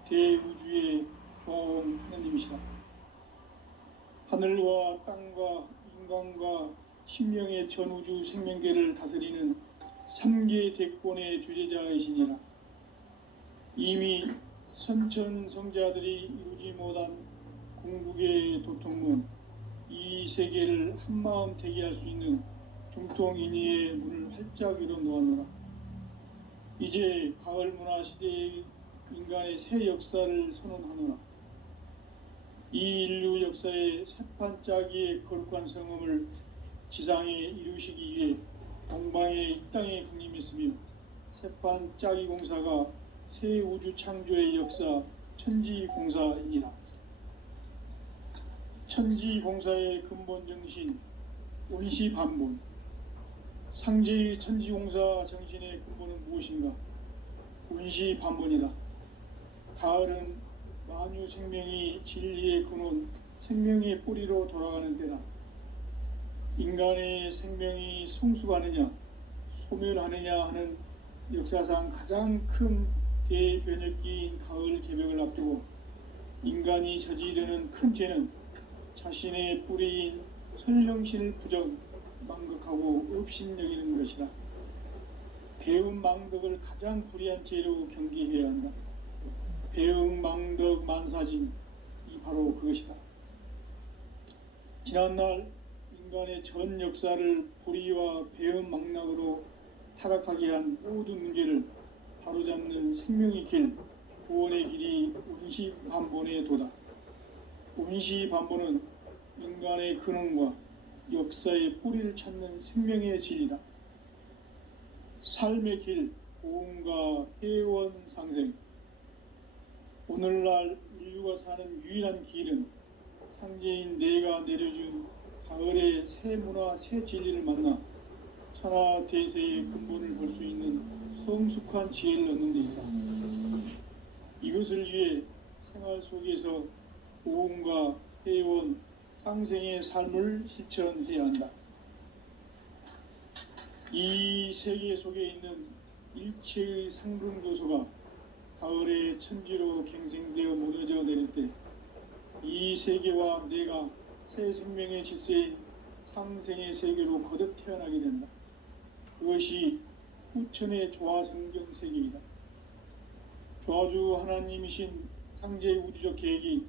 대우주의 종 하느님이시다. 하늘과 땅과 인간과 신명의 전우주 생명계를 다스리는 삼계 대권의 주제자이시니라. 이미 선천성자들이 이루지 못한 궁극의 도통문, 이 세계를 한마음 대기할 수 있는 중통인의의 문을 활짝 열어 놓았노라. 이제 가을 문화 시대의 인간의 새 역사를 선언하노라. 이 인류 역사의 새판짜기의 거룩한 성음을 지상에 이루시기 위해 동방의 이 땅에 강림했으며, 새판짜기 공사가 새 우주 창조의 역사 천지공사이니라. 천지공사의 근본 정신 원시반본, 상제의 천지공사 정신의 근본은 무엇인가? 원시반본이다. 가을은 만유 생명이 진리의 근원, 생명의 뿌리로 돌아가는 때다. 인간의 생명이 성숙하느냐 소멸하느냐 하는 역사상 가장 큰 대변혁기인 가을 개벽을 앞두고 인간이 저지르는 큰 죄는 자신의 뿌리인 선령신을 망각하고 업신여기는 것이다. 배음 망덕을 가장 불의한 죄로 경계해야 한다. 배음 망덕 만사진이 바로 그것이다. 지난날 인간의 전 역사를 불의와 배음 망락으로 타락하게 한 모든 문제를 바로잡는 생명의 길, 구원의 길이 원시반본의 도다. 원시반본은 인간의 근원과 역사의 뿌리를 찾는 생명의 진리다. 삶의 길, 고음과 회원 상생. 오늘날 인류가 사는 유일한 길은 상제인 내가 내려준 가을의 새 문화, 새 진리를 만나 천하 대세의 근본을 볼 수 있는 성숙한 지혜를 얻는 데 있다. 이것을 위해 생활 속에서 고음과 회원, 상생의 삶을 실천해야 한다. 이 세계 속에 있는 일체의 상등 요소가 가을의 천지로 갱생되어 무너져 내릴 때 이 세계와 내가 새 생명의 질서인 상생의 세계로 거듭 태어나게 된다. 그것이 후천의 조화성경 세계이다. 조화주 하나님이신 상제의 우주적 계획이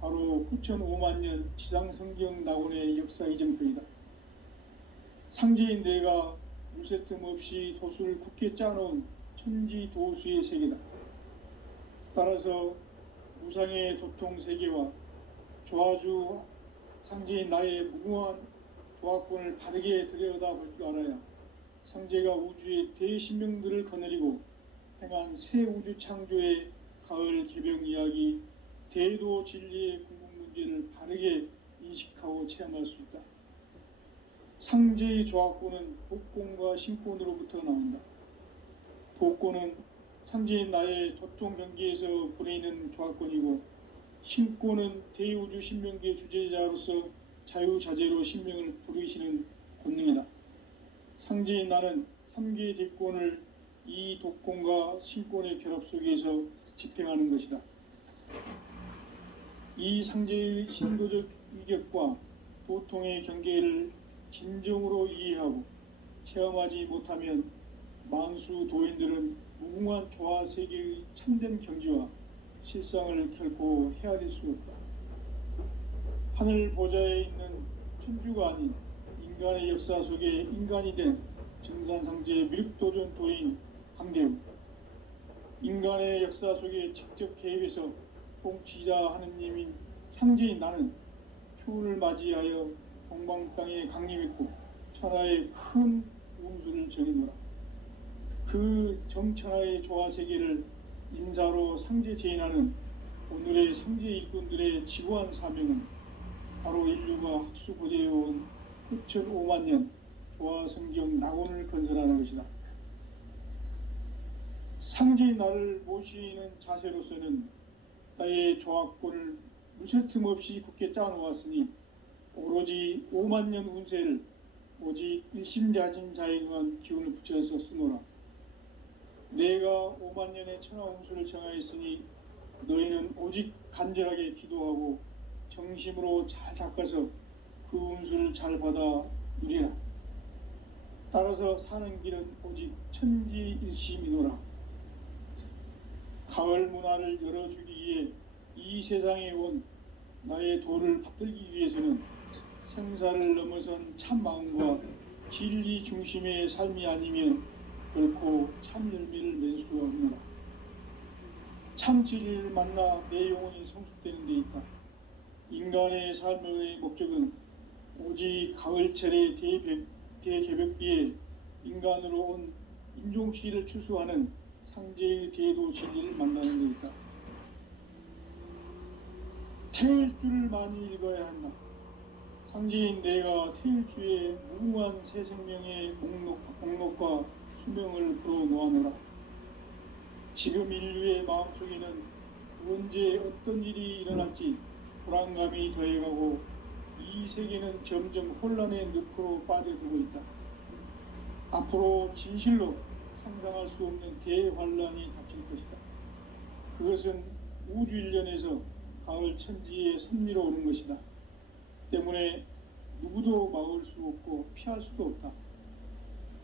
바로 후천 5만년 지상성경 낙원의 역사 이정표이다. 상제인 내가 물새 틈 없이 도수를 굳게 짜놓은 천지도수의 세계다. 따라서 무상의 도통 세계와 조화주 상제인 나의 무궁한 조화권을 바르게 들여다볼 줄 알아야 상제가 우주의 대신명들을 거느리고 행한 새 우주 창조의 가을 개병 이야기, 대도 진리의 궁극 문제를 바르게 인식하고 체험할 수 있다. 상제의 조화권은 독권과 신권으로부터 나온다. 독권은 상제인 나의 도통 경계에서 부리는 조화권이고, 신권은 대우주 신명계 주제자로서 자유자재로 신명을 부르시는 권능이다. 상제인 나는 삼계 대권을 이 독권과 신권의 결합 속에서 집행하는 것이다. 이 상제의 신도적 위격과 도통의 경계를 진정으로 이해하고 체험하지 못하면 만수 도인들은 무궁한 조화 세계의 참된 경지와 실상을 결코 헤아릴 수 없다. 하늘 보좌에 있는 천주가 아닌 인간의 역사 속에 인간이 된 증산상제 미륵도전 도인 강대우, 인간의 역사 속에 직접 개입해서 통치자 하느님인 상제인 나는 추운을 맞이하여 동방 땅에 강림했고 천하의 큰 운수를 정해노라. 그 정천하의 조화세계를 인사로 상제 제인하는 오늘의 상제 일꾼들의 지고한 사명은 바로 인류가 학수고대해온 후천 5만년 조화성경 낙원을 건설하는 것이다. 상제인 나를 모시는 자세로서는 나의 조화권을 무쇠 틈 없이 굳게 짜놓았으니 오로지 5만년 운세를 오직 일심자진 자에 의한 기운을 붙여서 쓰노라. 내가 5만년의 천하 운수를 정하였으니 너희는 오직 간절하게 기도하고 정심으로 잘 닦아서 그 운수를 잘 받아 누리라. 따라서 사는 길은 오직 천지일심이노라. 가을 문화를 열어주기 위해 이 세상에 온 나의 도를 받들기 위해서는 생사를 넘어선 참마음과 진리 중심의 삶이 아니면 결코 참 열매를 맺을 수가 없노라. 참 진리를 만나 내 영혼이 성숙되는 데 있다. 인간의 삶의 목적은 오직 가을철의 대개벽기에 인간으로 온 인종시를 추수하는 상제의 대도 진리를 만나는 데 있다. 태일주를 많이 읽어야 한다. 상제인 내가 태일주의 무궁한 새 생명의 목록과 수명을 풀어놓아노라. 지금 인류의 마음속에는 언제 어떤 일이 일어날지 불안감이 더해가고 이 세계는 점점 혼란의 늪으로 빠져들고 있다. 앞으로 진실로 상상할 수 없는 대환란이 닥칠 것이다. 그것은 우주 일련에서 가을 천지에 선미로 오는 것이다. 때문에 누구도 막을 수 없고 피할 수도 없다.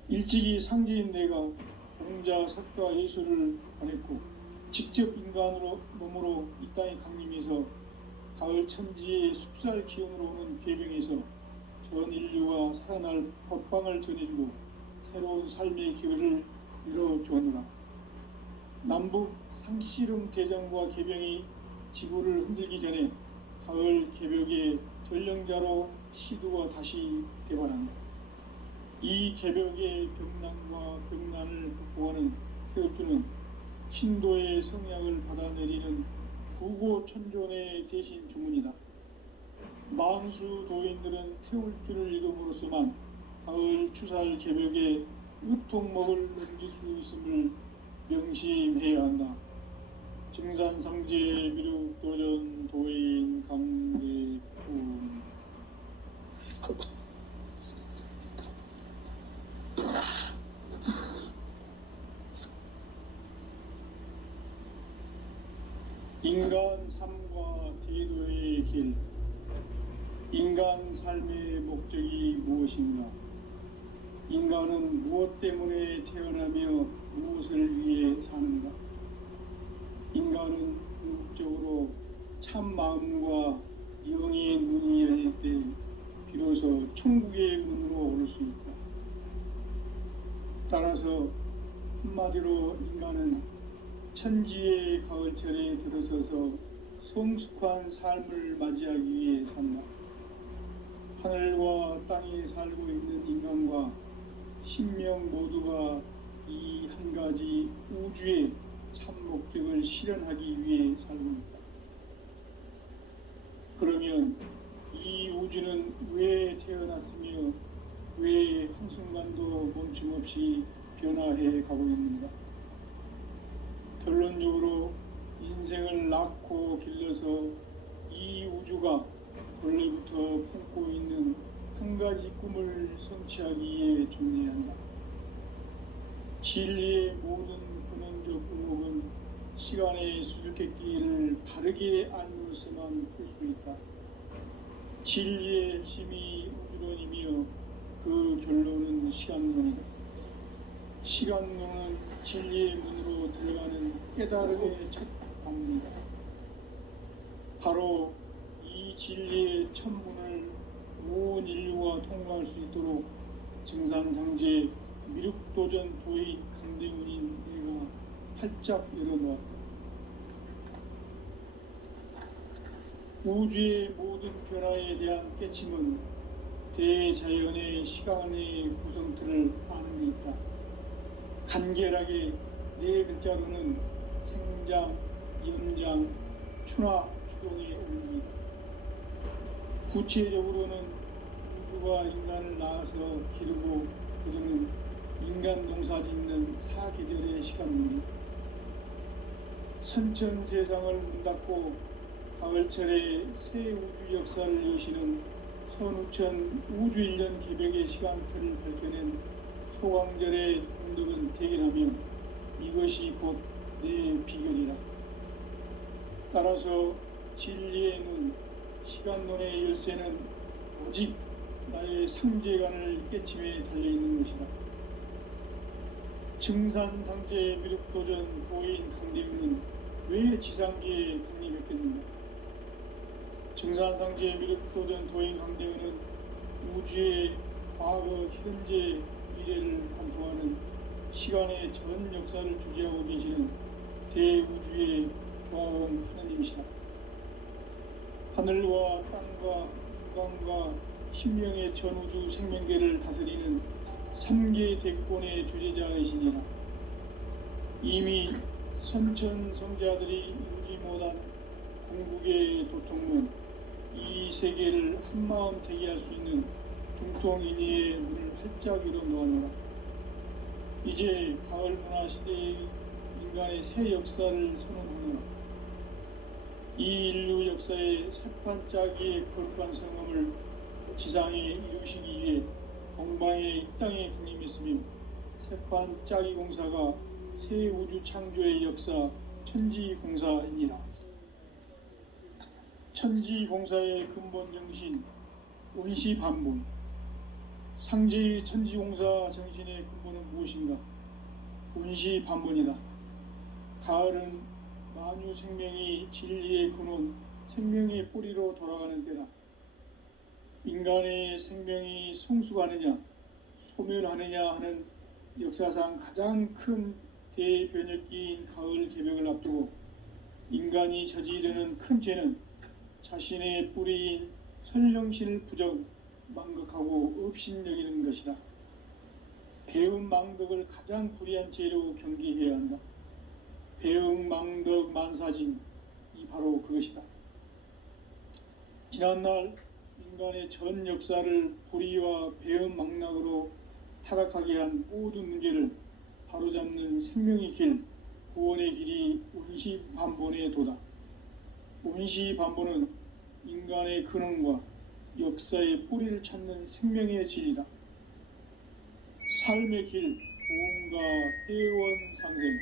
일찍이 상제인 내가 공자, 석가, 예수를 보냈고 직접 인간으로 몸으로 이 땅에 강림해서 가을 천지의 숲살 기운으로 오는 계병에서 전 인류가 살아날 법방을 전해주고 새로운 삶의 기회를 열어주었노라. 남북 상씨름 대장과 계병이 지구를 흔들기 전에 가을 개벽의 전령자로 시두가 다시 대발한다. 이 개벽의 병난과 병난을 극복하는 태엽주는 신도의 성약을 받아내리는 부고천존의 대신 주문이다. 만수 도인들은 태울주를 읽음으로써만 가을 추살 개벽의 으통목을 넘길 수 있음을 명심해야 한다. 증산상제 미륵도전 도인 강대군. 인간 삶과 대도의 길. 인간 삶의 목적이 무엇인가? 인간은 무엇 때문에 태어나며 무엇을 위해 사는가? 인간은 궁극적으로 참 마음과 영의 눈이 열릴 때 비로소 천국의 문으로 오를 수 있다. 따라서 한마디로 인간은 천지의 가을철에 들어서서 성숙한 삶을 맞이하기 위해 산다. 하늘과 땅에 살고 있는 인간과 신명 모두가 이 한 가지 우주의 참 목적을 실현하기 위해 살고 있다. 그러면 이 우주는 왜 태어났으며 왜 한순간도 멈춤없이 변화해 가고 있는가? 결론적으로 인생을 낳고 길러서 이 우주가 원래부터 품고 있는 한 가지 꿈을 성취하기 위해 존재한다. 진리의 모든 근원적 의혹은 시간의 수수께끼를 바르게 알므로서만 풀 수 있다. 진리의 핵심이 우주론이며 그 결론은 시간론이다. 시간론은 진리의 문으로 들어가는 깨달음의 첫 방문이다. 바로 이 진리의 첫 문을 온 인류가 통과할 수 있도록 증산상제 미륵도전 도의 강대문인 내가 활짝 열어놓았다. 우주의 모든 변화에 대한 깨침은 대자연의 시간의 구성틀을 아는 데 있다. 간결하게 네 글자로는 생장, 연장, 추나, 추동의 원리이다. 구체적으로는 우주가 인간을 낳아서 기르고 그들은 인간 농사 짓는 사계절의 시간문이다. 선천 세상을 문 닫고 가을철에 새 우주 역사를 여시는 선우천 우주일년 기백의 시간틀을 밝혀낸 소강절의 공덕은 대견하며 이것이 곧 내 비결이라. 따라서 진리의 눈, 시간론의 열쇠는 오직 나의 상제관을 깨침에 달려있는 것이다. 증산상제의 미륵도전 도인 강대우는 왜 지상계에 강림했겠는가? 증산상제의 미륵도전 도인 강대우는 우주의 과거, 현재, 미래를 관통하는 시간의 전 역사를 주재하고 계시는 대우주의 조화원 하나님이시다. 하늘과 땅과 무광과 신명의 전우주 생명계를 다스리는 3개 대권의 주재자이시니라. 이미 선천성자들이 이루지 못한 궁극의 도통문, 이 세계를 한마음 되게 할 수 있는 중통인의의 문을 활짝 열어 놓아노라. 이제 가을 문화 시대의 인간의 새 역사를 선언하노라. 이 인류 역사의 새판짜기의 거룩한 성함을 지상에 이루시기 위해 동방의 이 땅에 강림했으며 새판짜기 공사가 새 우주 창조의 역사 천지공사이니라. 천지공사의 근본 정신 원시반본. 상제의 천지공사 정신의 근본은 무엇인가? 원시반본이다. 가을은 만유 생명이 진리의 근원, 생명의 뿌리로 돌아가는 때다. 인간의 생명이 성숙하느냐, 소멸하느냐 하는 역사상 가장 큰 대변혁기인 가을 개벽을 앞두고 인간이 저지르는 큰 죄는 자신의 뿌리인 선령신을 부정, 망각하고 업신여기는 것이다. 배음 망덕을 가장 불의한 죄로 경계해야 한다. 배음 망덕 만사진, 이 바로 그것이다. 지난날 인간의 전 역사를 불의와 배음 망락으로 타락하게 한 모든 문제를 바로잡는 생명의 길, 구원의 길이 원시반본의 도다. 원시반본은 인간의 근원과 역사의 뿌리를 찾는 생명의 진리다. 삶의 길, 보험과 회원 상생.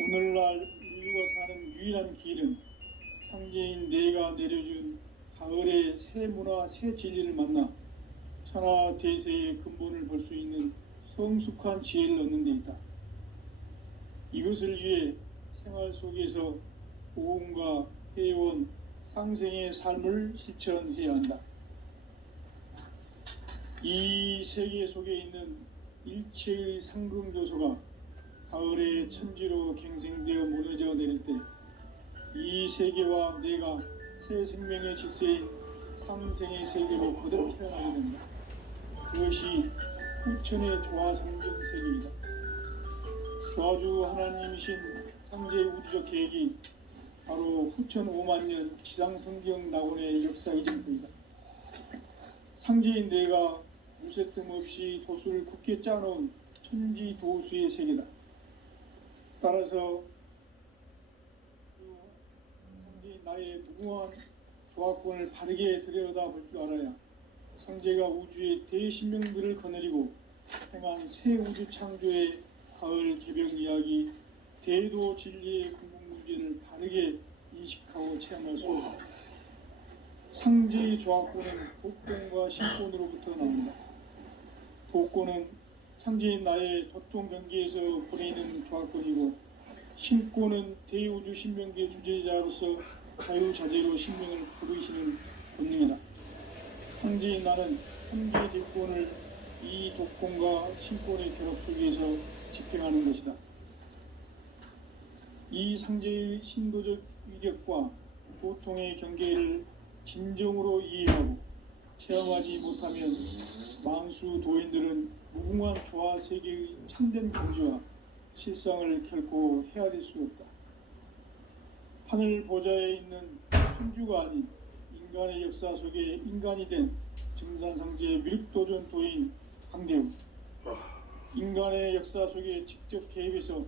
오늘날 인류가 사는 유일한 길은 상제인 내가 내려준 가을의 새 문화, 새 진리를 만나 천하 대세의 근본을 볼 수 있는 성숙한 지혜를 얻는 데 있다. 이것을 위해 생활 속에서 보험과 회원, 상생의 삶을 실천해야 한다. 이 세계 속에 있는 일체의 상승조소가 가을의 천지로 갱생되어 무너져 내릴 때 이 세계와 내가 새 생명의 질서인 상생의 세계로 거듭 태어나게 된다. 그것이 후천의 조화성경 세계이다. 조화주 하나님이신 상제의 우주적 계획이 바로 후천 5만 년 지상성경 낙원의 역사이실 뿐이다. 상제인 내가 무쇠틈 없이 도수를 굳게 짜놓은 천지도수의 세계다. 따라서 상제인 나의 무궁한 조화권을 바르게 들여다볼 줄 알아야 상제가 우주의 대신명들을 거느리고 행한 새 우주 창조의 가을 개벽 이야기, 대도 진리의 궁극 문제를 바르게 인식하고 체험할 수 있다. 상제의 조화권은 독권과 신권으로부터 나온다. 독권은 상제인 나의 도통 경계에서 보내는 조화권이고, 신권은 대우주 신명계 주제자로서 자유자재로 신명을 부르시는 본능이다. 상제인 나는 현재 대권을 이 독권과 신권의 결합 속에서 집행하는 것이다. 이 상제의 신도적 위력과 고통의 경계를 진정으로 이해하고 체험하지 못하면 만수 도인들은 무궁한 조화 세계의 참된 경지와 실상을 결코 헤아릴 수 없다. 하늘 보좌에 있는 천주가 아닌 인간의 역사 속에 인간이 된 증산상제의 미륵도전 도인 강대우. 인간의 역사 속에 직접 개입해서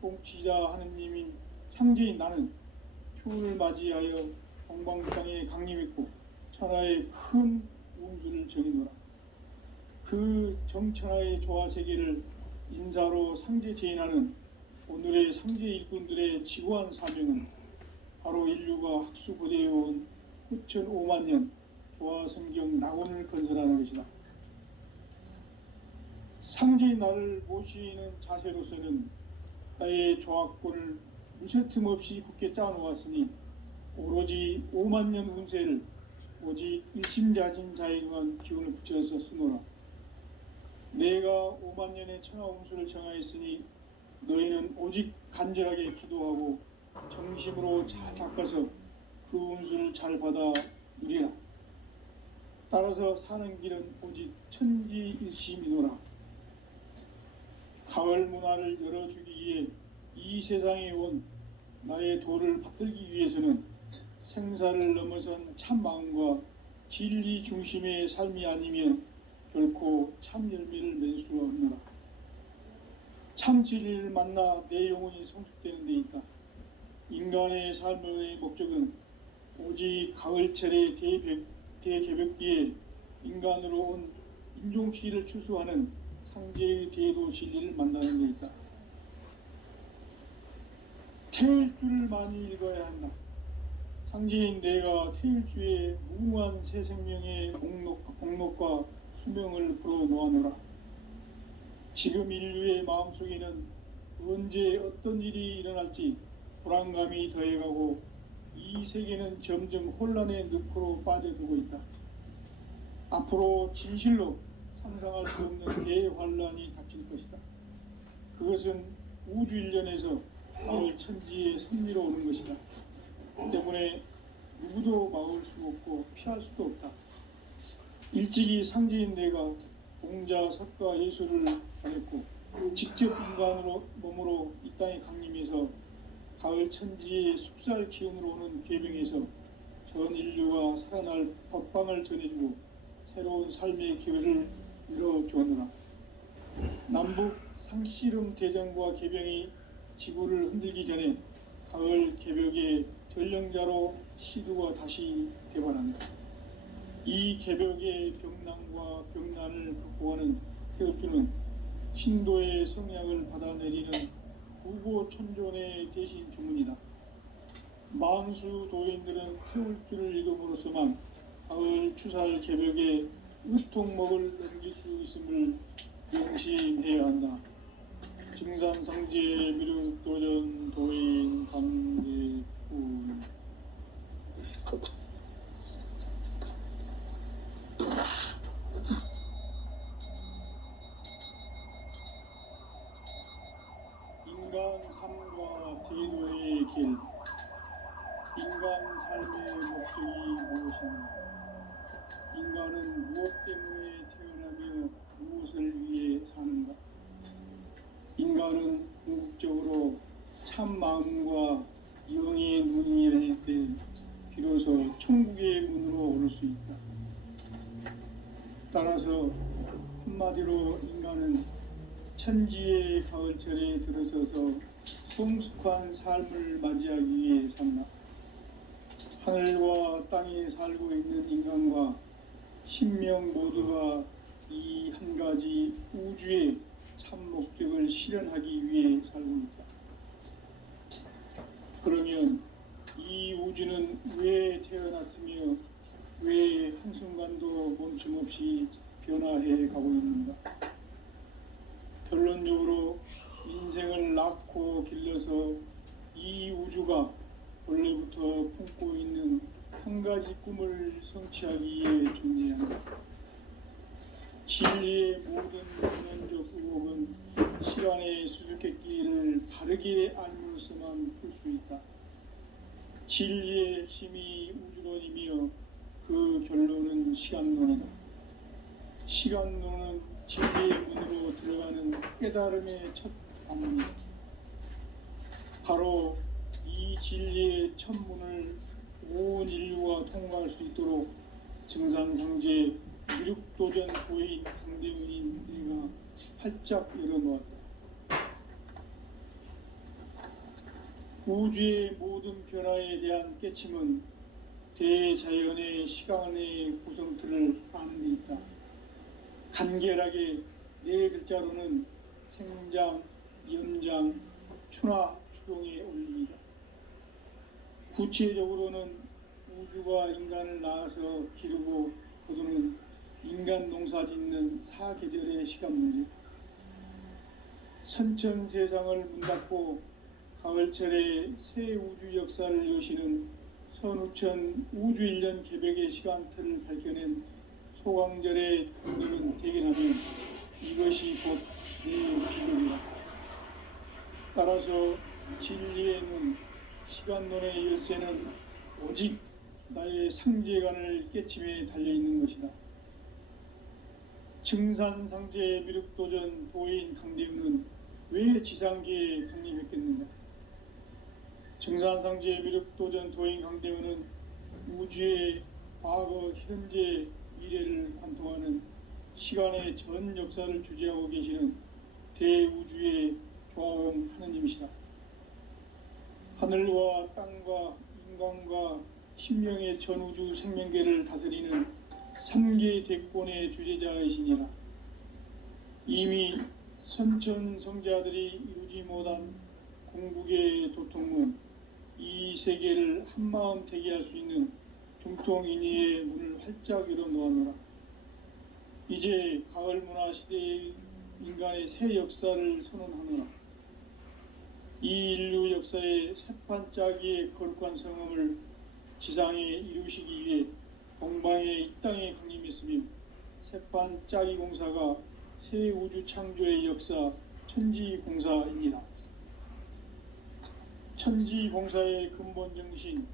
통치자 하느님인 상제인 나는 추운을 맞이하여 동방 땅에 강림했고 천하의 큰 운수를 정해노라. 그 정천하의 조화 세계를 인사로 상제 제인하는 오늘의 상제 일꾼들의 지고한 사명은 바로 인류가 학수고대해온 후천 5만 년 조화성경 낙원을 건설하는 것이다. 상제의 나를 모시는 자세로서는 나의 조합권을 무쇠틈 없이 굳게 짜놓았으니 오로지 5만 년 운세를 오직 일심자진 자에게만 기운을 붙여서 쓰노라. 내가 5만 년의 천하 운수를 정하였으니 너희는 오직 간절하게 기도하고 정심으로 잘 닦아서 그 운수를 잘 받아 누리라. 따라서 사는 길은 오직 천지일심이노라. 가을 문화를 열어주기 위해 이 세상에 온 나의 도를 받들기 위해서는 생사를 넘어선 참 마음과 진리 중심의 삶이 아니면 결코 참 열매를 맺을 수가 없노라. 참 진리를 만나 내 영혼이 성숙되는 데 있다. 인간의 삶의 목적은 오직 가을철의 대개벽기에 인간으로 온 인종시를 추수하는 상제의 대도 진리를 만나는 데 있다. 태일주를 많이 읽어야 한다. 상제인 내가 태일주의 무궁한 새 생명의 목록과 수명을 불어놓아노라. 지금 인류의 마음속에는 언제 어떤 일이 일어날지 불안감이 더해가고 이 세계는 점점 혼란의 늪으로 빠져들고 있다. 앞으로 진실로 상상할 수 없는 대환란이 닥칠 것이다. 그것은 우주 일련에서 가을 천지의 섭리로 오는 것이다. 때문에 누구도 막을 수 없고 피할 수도 없다. 일찍이 상제인 내가 공자, 석가, 예수를 가졌고 직접 인간으로 몸으로 이 땅에 강림해서 가을 천지의 숲살 기운으로 오는 궤병에서 전 인류가 살아날 법방을 전해주고 새로운 삶의 기회를 열어주었노라. 남북 상씨름 대전과 개병이 지구를 흔들기 전에 가을 개벽의 전령자로 시두가 다시 개발한다. 이 개벽의 병난과 병난을 극복하는 태극주는 신도의 성향을 받아내리는 구고천존의 대신 주문이다. 만수 도인들은 태극주를 읽음으로써만 가을 추살 개벽의 의통목을 넘길 수 있음을 명심해야 한다. 증산상제 미륵도전 도인 강대군. 인간 삶과 대도의 길. 인간 삶의 목적이 무엇인가? 인간은 무엇 때문에 태어나며 무엇을 위해 사는가? 인간은 궁극적으로 참 마음과 영의 눈이 열릴 때 비로소 천국의 문으로 오를 수 있다. 따라서 한마디로 인간은 천지의 가을철에 들어서서 성숙한 삶을 맞이하기 위해 산다. 하늘과 땅에 살고 있는 인간과 신명 모두가 이 한 가지 우주의 참 목적을 실현하기 위해 살고 있다. 그러면 이 우주는 왜 태어났으며 왜 한순간도 멈춤없이 변화해 가고 있는가? 결론적으로 인생을 낳고 길러서 이 우주가 원래부터 품고 있는 한 가지 꿈을 성취하기 위해 존재한다. 진리의 모든 근원적 의혹은 시간의 수수께끼를 바르게 알므로서만 풀 수 있다. 진리의 핵심이 우주론이며 그 결론은 시간론이다. 시간론은 진리의 문으로 들어가는 깨달음의 첫 관문이다. 바로 이 진리의 첫 문을 온 인류가 통과할 수 있도록 증산상제 미륵도전 고인 강대훈인 내가 활짝 열어놓았다. 우주의 모든 변화에 대한 깨침은 대자연의 시간의 구성틀을 아는 데 있다. 간결하게 네 글자로는 생장, 연장, 추나 추동의 원리이다. 구체적으로는 우주가 인간을 낳아서 기르고 거두는 인간 농사 짓는 사계절의 시간 문제, 선천 세상을 문 닫고 가을철에 새 우주 역사를 여시는 선우천 우주 1년 개벽의 시간틀을 밝혀낸 소강절의 분들은 대견하면 이것이 곧 내 기적이다. 따라서 진리의 문, 시간론의 열쇠는 오직 나의 상제관을 깨침에 달려있는 것이다. 증산상제 미륵도전 도인 강대우는 왜 지상계에 강림했겠는가? 증산상제 미륵도전 도인 강대우는 우주의 과거, 현재, 미래를 관통하는 시간의 전 역사를 주재하고 계시는 대우주의 조화원 하느님이시다. 하늘과 땅과 인간과 신명의 전우주 생명계를 다스리는 3계 대권의 주재자이시니라. 이미 선천성자들이 이루지 못한 궁극의 도통문, 이 세계를 한마음 대기할 수 있는 중통인의의 문을 활짝 열어 놓았노라. 이제 가을 문화 시대의 인간의 새 역사를 선언하노라. 이 인류 역사의 새판짜기의 거룩한 성함을 지상에 이루시기 위해 동방의 이 땅에 강림했으며 새판짜기 공사가 새 우주 창조의 역사 천지공사입니다. 천지공사의 근본 정신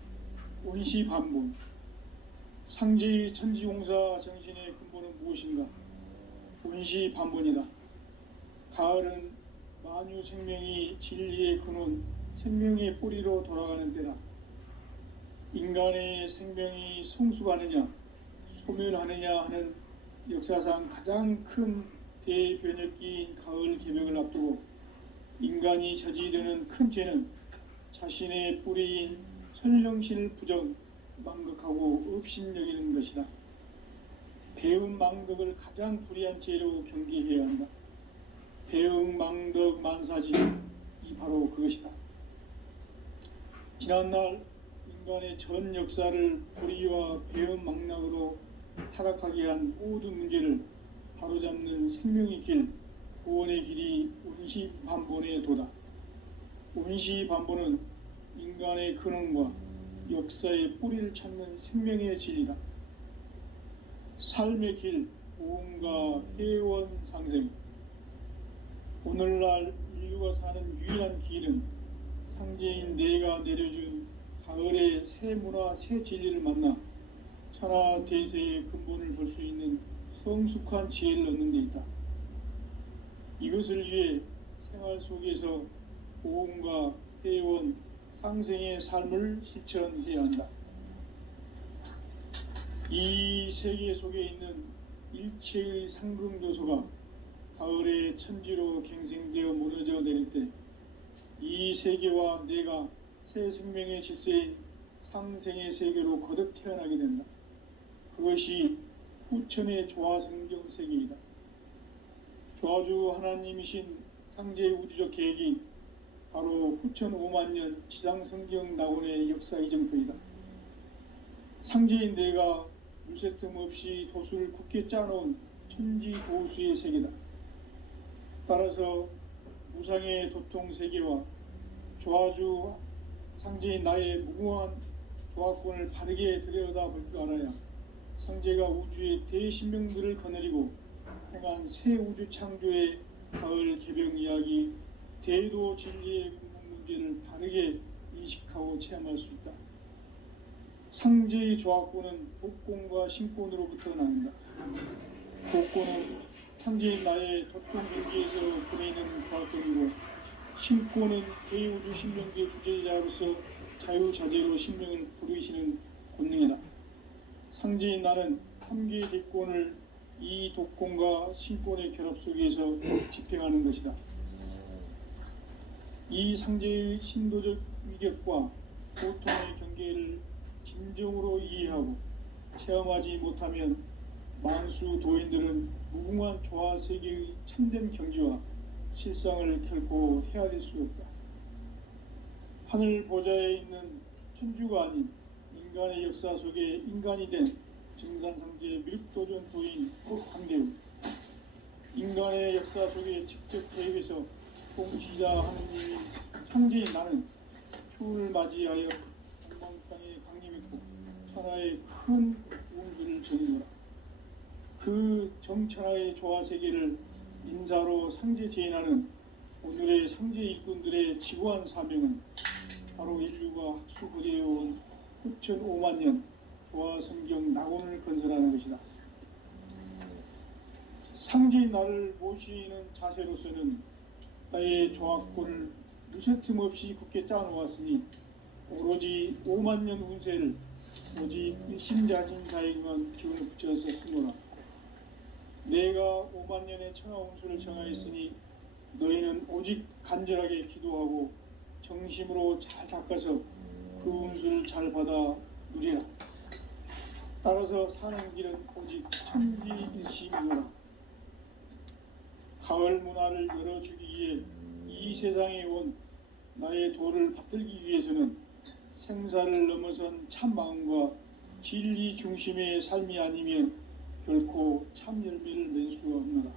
운시반본, 상제의 천지공사 정신의 근본은 무엇인가? 운시반본이다. 가을은 만유 생명이 진리의 근원, 생명의 뿌리로 돌아가는 때다. 인간의 생명이 성숙하느냐, 소멸하느냐 하는 역사상 가장 큰 대변혁기인 가을 개벽을 앞두고 인간이 저지르는 큰 죄는 자신의 뿌리인 설령신을 부정, 망극하고 업신여기는 것이다. 배은 망덕을 가장 불의한 죄로 경계해야 한다. 배응 망덕 만사지, 이 바로 그것이다. 지난날 인간의 전 역사를 불의와 배은 망락으로 타락하게 한 모든 문제를 바로잡는 생명의 길, 구원의 길이 운시반본의 도다. 운시반본은 인간의 근원과 역사의 뿌리를 찾는 생명의 진리다. 삶의 길, 보험과 회원상생. 오늘날 인류가 사는 유일한 길은 상제인 내가 내려준 가을의 새 문화, 새 진리를 만나 천하대세의 근본을 볼 수 있는 성숙한 지혜를 얻는 데 있다. 이것을 위해 생활 속에서 보험과 회원, 상생의 삶을 실천해야 한다. 이 세계 속에 있는 일체의 상금요소가 가을의 천지로 갱생되어 무너져 내릴 때 이 세계와 내가 새 생명의 질서인 상생의 세계로 거듭 태어나게 된다. 그것이 후천의 조화성경 세계이다. 조화주 하나님이신 상제의 우주적 계획이 바로 후천 5만년 지상성경 낙원의 역사 이정표이다. 상제인 내가 물새틈 없이 도수를 굳게 짜놓은 천지도수의 세계다. 따라서 무상의 도통세계와 조화주 상제인 나의 무궁한 조화권을 바르게 들여다볼 줄 알아야 상제가 우주의 대신명들을 거느리고 행한 새 우주 창조의 가을 개벽 이야기, 대도 진리의 근본 문제를 바르게 인식하고 체험할 수 있다. 상제의 조화권은 독권과 신권으로부터 나온다. 독권은 상제인 나의 도통 경지에서 보내는 조화권이고, 신권은 대우주 신명계 주제자로서 자유자재로 신명을 부르시는 권능이다. 상제인 나는 3개의 대권을 이 독권과 신권의 결합 속에서 집행하는 것이다. 이 상제의 신도적 위격과 고통의 경계를 진정으로 이해하고 체험하지 못하면 만수 도인들은 무궁한 조화세계의 참된 경지와 실상을 결코 헤아릴 수 없다. 하늘 보좌에 있는 천주가 아닌 인간의 역사 속에 인간이 된 증산상제 미륵도전 도인 강대우, 인간의 역사 속에 직접 개입해서 통치자 하느님이 상제인 나는 추운을 맞이하여 동방 땅에 강림했고 천하의 큰 운수를 전이노라. 그 정천하의 조화세계를 인사로 상제 제인하는 오늘의 상제 일꾼들의 지구한 사명은 바로 인류가 학수고대해온 후천 5만 년 조화성경 낙원을 건설하는 것이다. 상제인 나를 모시는 자세로서는 나의 조합권을 무쇠틈 없이 굳게 짜놓았으니 오로지 5만 년 운세를 오직 일심자진 자에게만 기운을 붙여서 쓰노라. 내가 5만 년의 천하 운수를 정하였으니 너희는 오직 간절하게 기도하고 정심으로 잘 닦아서 그 운수를 잘 받아 누리라. 따라서 사는 길은 오직 천지일심이노라. 가을 문화를 열어주기 위해 이 세상에 온 나의 도를 받들기 위해서는 생사를 넘어선 참 마음과 진리 중심의 삶이 아니면 결코 참 열매를 맺을 수가 없노라.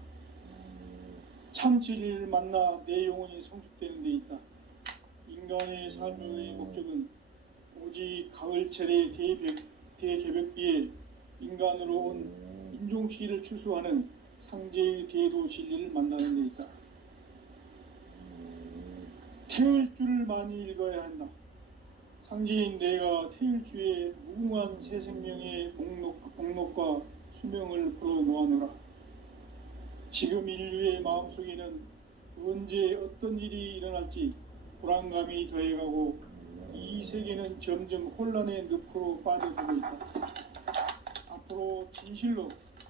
참 진리를 만나 내 영혼이 성숙되는 데 있다. 인간의 삶의 목적은 오직 가을철의 대개벽기에 인간으로 온 인종시를 추수하는 상제의 대도 진리를 만나는 데 있다. 태을주를 많이 읽어야 한다. 상제인 내가 태을주의 무궁한 새 생명의 목록과 수명을 풀어놓아노라. 지금 인류의 마음속에는 언제 어떤 일이 일어날지 불안감이 더해가고 이 세계는 점점 혼란의 늪으로 빠져들고 있다. 앞으로 진실로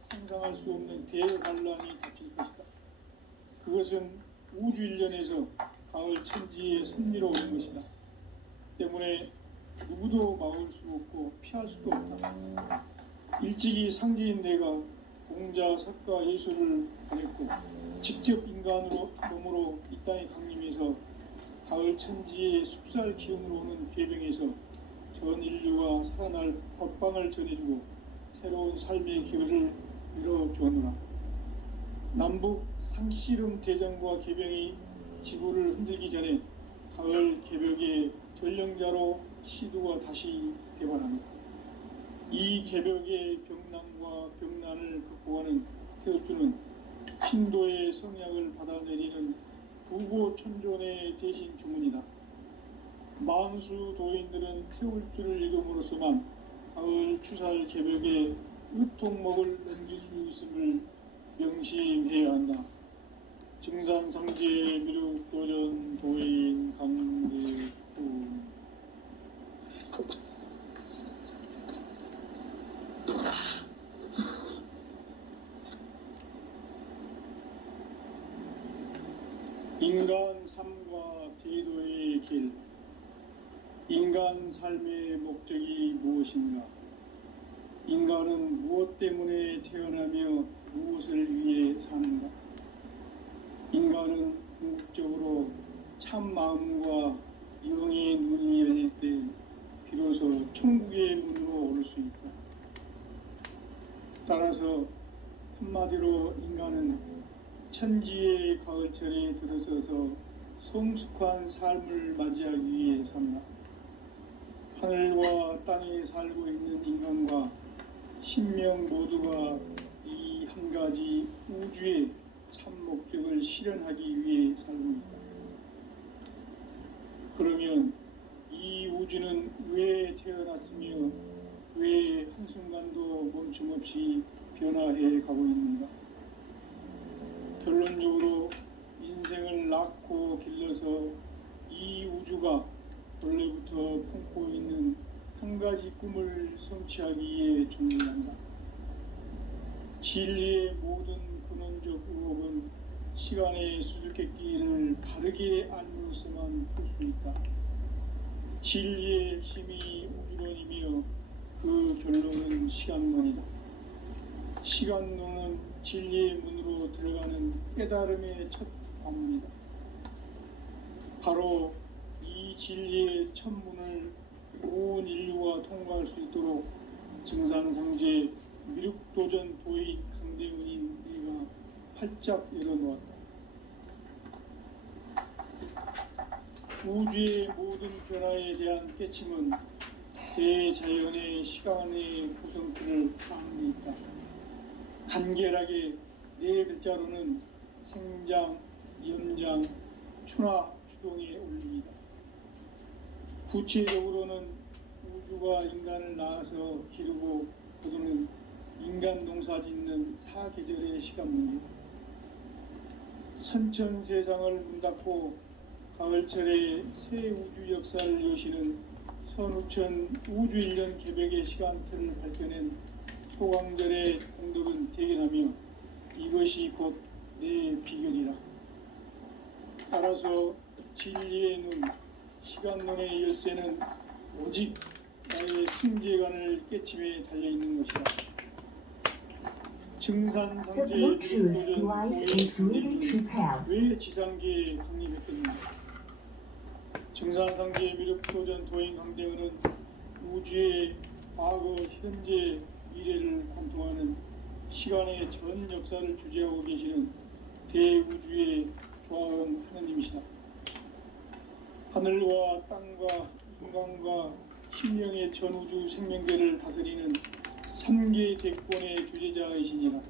상상할 수 없는 대반란이 닥칠 것이다. 그것은 우주 일련에서 가을 천지의 섭리로 오는 것이다. 때문에 누구도 막을 수 없고 피할 수도 없다. 일찍이 상제인 내가 공자, 석가, 예술을 보냈고 직접 인간으로 몸으로 이 땅에 강림해서 가을 천지의 숲살 기운으로 오는 괴병에서 전 인류가 살아날 법방을 전해주고 새로운 삶의 기회를 이뤄주었노라. 남북 상씨름 대전과 개병이 지구를 흔들기 전에 가을 개벽의 전령자로 시두가 다시 대발합니다. 이 개벽의 병난과 병난을 극복하는 태을주는 신도의 성약을 받아내리는 부고천존의 대신 주문이다. 만수 도인들은 태울주를 읽음으로써만 가을 추살 개벽의 의통목을 넘길 수 있음을 명심해야 한다. 증산상제 미륵도전 도인 강대우. 인간 삶과 제도의 길. 인간 삶의 목적이 무엇인가? 인간은 무엇 때문에 태어나며 무엇을 위해 사는가? 인간은 궁극적으로 참 마음과 영의 눈이 열릴 때 비로소 천국의 문으로 오를 수 있다. 따라서 한마디로 인간은 천지의 가을철에 들어서서 성숙한 삶을 맞이하기 위해 산다. 하늘과 땅에 살고 있는 인간과 신명 모두가 이 한 가지 우주의 참 목적을 실현하기 위해 살고 있다. 그러면 이 우주는 왜 태어났으며 왜 한순간도 멈춤없이 변화해 가고 있는가? 결론적으로 인생을 낳고 길러서 이 우주가 원래부터 품고 있는 한 가지 꿈을 성취하기 위해 존재한다. 진리의 모든 근원적 의혹은 시간의 수수께끼를 바르게 알므로서만 풀 수 있다. 진리의 핵심이 우주론이며 그 결론은 시간론이다. 시간론은 진리의 문으로 들어가는 깨달음의 첫 관문이다. 바로 이 진리의 첫 문을 온 인류가 통과할 수 있도록 증산상제 미륵도전 도의 강대은인 네가 활짝 열어놓았다. 우주의 모든 변화에 대한 깨침은 대자연의 시간의 구성틀을 아는 데 있다. 간결하게 네 글자로는 생장, 연장, 추나 추동의 원리이다. 구체적으로는 우주가 인간을 낳아서 기르고 거두는 인간 농사 짓는 사계절의 시간 문제다. 선천 세상을 문닫고 가을철에 새 우주 역사를 여시는 선우천 우주 1년 개백의 시간틀을 밝혀낸 소강절의 공덕은 대견하며 이것이 곧 내 비결이라. 따라서 진리의 눈, 시간론의 열쇠는 오직 나의 상제관을 깨침에 달려있는 것이다. 증산상제의 미륵도전 도의 강림은 왜 지상계에 강림했겠는가? 증산상제의 미륵도전 도인 강대은은 우주의 과거, 현재, 미래를 관통하는 시간의 전 역사를 주재하고 계시는 대우주의 조화음 하느님이시다. 하늘과 땅과 인간과 신명의 전우주 생명계를 다스리는 3개 대권의 주재자이시니라.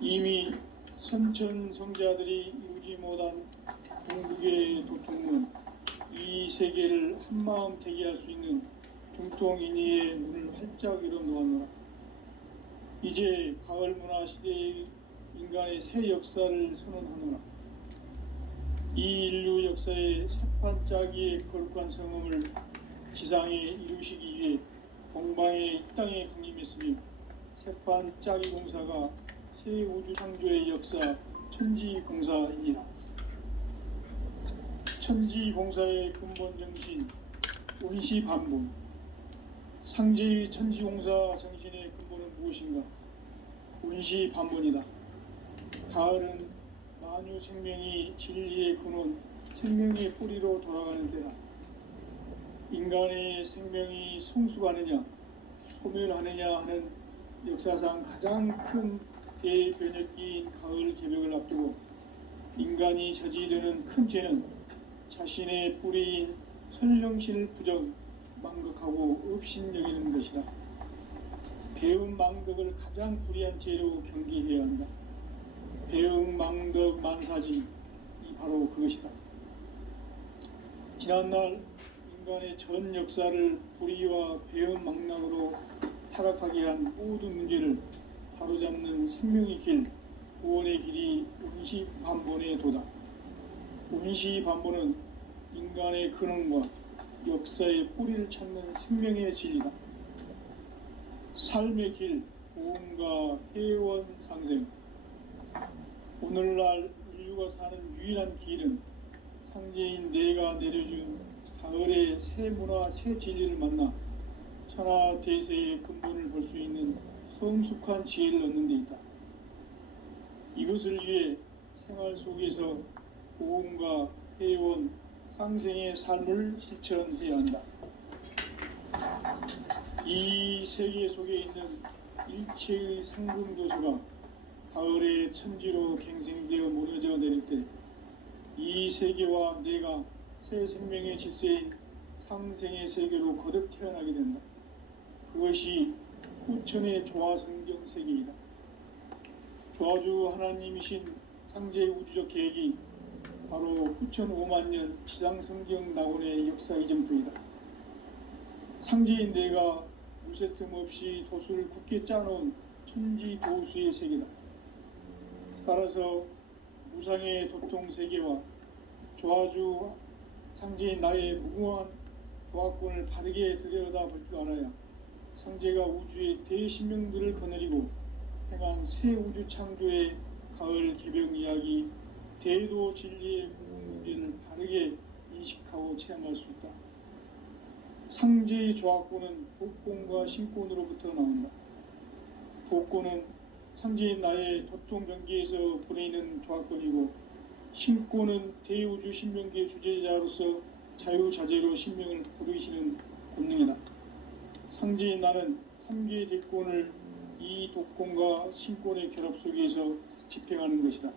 이미 선천성자들이 이루지 못한 궁극의 도통은 이 세계를 한마음 대기할 수 있는 중통인의의 문을 활짝 열어놓았노라. 이제 가을 문화 시대의 인간의 새 역사를 선언하노라. 이 인류 역사의 새판짜기의 거룩한 성음을 지상에 이루시기 위해 동방의 이 땅에 강림했으며 새판짜기 공사가 새 우주 창조의 역사 천지공사이니라. 천지공사의 근본 정신 원시반복. 상제의 천지공사 정신의 근본은 무엇인가? 원시반복이다. 가을은 만유 생명이 진리의 근원, 생명의 뿌리로 돌아가는 때다. 인간의 생명이 성숙하느냐, 소멸하느냐 하는 역사상 가장 큰 대변혁기인 가을 개벽을 앞두고 인간이 저지르는 큰 죄는 자신의 뿌리인 선령신을 부정, 망극하고 업신여기는 것이다. 배움 망덕을 가장 불의한 죄로 경계해야 한다. 배움 망덕 만사지 이 바로 그것이다. 지난날 인간의 전 역사를 불의와 배움 망락으로 타락하게 한 모든 문제를 바로잡는 생명의 길, 구원의 길이 원시반본의 도다. 원시반본은 인간의 근원과 역사의 뿌리를 찾는 생명의 진리다. 삶의 길, 보험과 회원 상생. 오늘날 인류가 사는 유일한 길은 상제인 내가 내려준 가을의 새 문화, 새 진리를 만나 천하 대세의 근본을 볼 수 있는 성숙한 지혜를 얻는 데 있다. 이것을 위해 생활 속에서 보험과 회원, 상생의 삶을 실천해야 한다. 이 세계 속에 있는 일체의 상승교수가 가을의 천지로 갱생되어 무너져 내릴 때 이 세계와 내가 새 생명의 질서인 상생의 세계로 거듭 태어나게 된다. 그것이 후천의 조화성경 세계이다. 조화주 하나님이신 상제의 우주적 계획이 바로 후천 5만 년 지상성경 낙원의 역사 이전부이다. 상제인 내가 무쇠 틈 없이 도수를 굳게 짜놓은 천지 도수의 세계다. 따라서 무상의 도통 세계와 조화주 상제인 나의 무궁한 조화권을 바르게 들여다볼 줄 알아야 상제가 우주의 대신명들을 거느리고 행한 새 우주 창조의 가을 개벽 이야기, 대도 진리의 궁극 문제를 바르게 인식하고 체험할 수 있다. 상제의 조화권은 복권과 신권으로부터 나온다. 복권은 상제인 나의 도통 경계에서 보내는 조화권이고, 신권은 대우주 신명계 주제자로서 자유자재로 신명을 부르시는 본능이다. 상제인 나는 3계 대권을 이 독권과 신권의 결합 속에서 집행하는 것이다.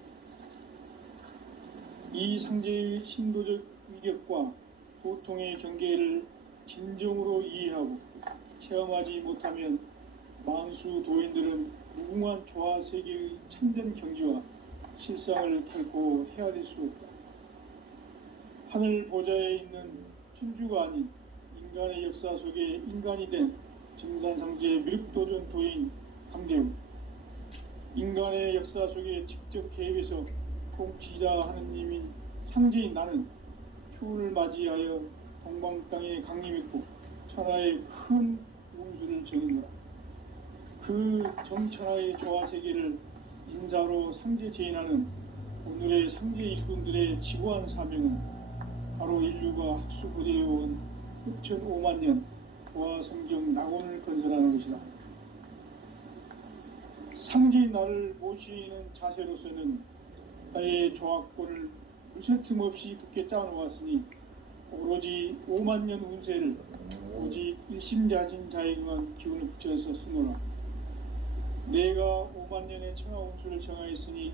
이 상제의 신도적 위격과 도통의 경계를 진정으로 이해하고 체험하지 못하면 만수 도인들은 무궁한 조화 세계의 참된 경지와 실상을 결코 헤아릴 수 없다. 하늘 보좌에 있는 천주가 아닌 인간의 역사 속에 인간이 된 증산상제 미륵도전 도인 강대우, 인간의 역사 속에 직접 개입해서 통치자 하느님인 상제인 나는 추운을 맞이하여 동방 땅에 강림했고 천하의 큰 운수를 정했노라. 그 정천하의 조화 세계를 인사로 상제 제인하는 오늘의 상제 일꾼들의 지고한 사명은 바로 인류가 학수부대해온 흑천 5만 년 조화 성경 낙원을 건설하는 것이다. 상제인 나를 모시는 자세로서는 나의 조화권을 무쇠틈 없이 굳게 짜놓았으니 오로지 5만 년 운세를 오직 일심자진 자에게만 기운을 붙여서 쓰노라. 내가 5만 년의 천하 운수를 정하였으니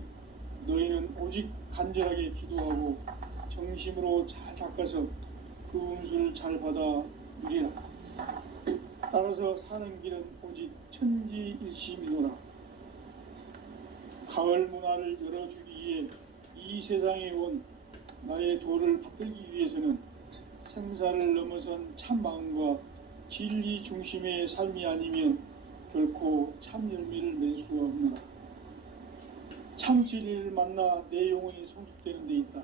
너희는 오직 간절하게 기도하고 정심으로 잘 닦아서 그 운수를 잘 받아 누리라. 따라서 사는 길은 오직 천지일심이노라. 가을 문화를 열어주기 위해 이 세상에 온 나의 도를 받들기 위해서는 생사를 넘어선 참 마음과 진리 중심의 삶이 아니면 결코 참 열매를 맺을 수가 없노라. 참 진리를 만나 내 영혼이 성숙되는 데 있다.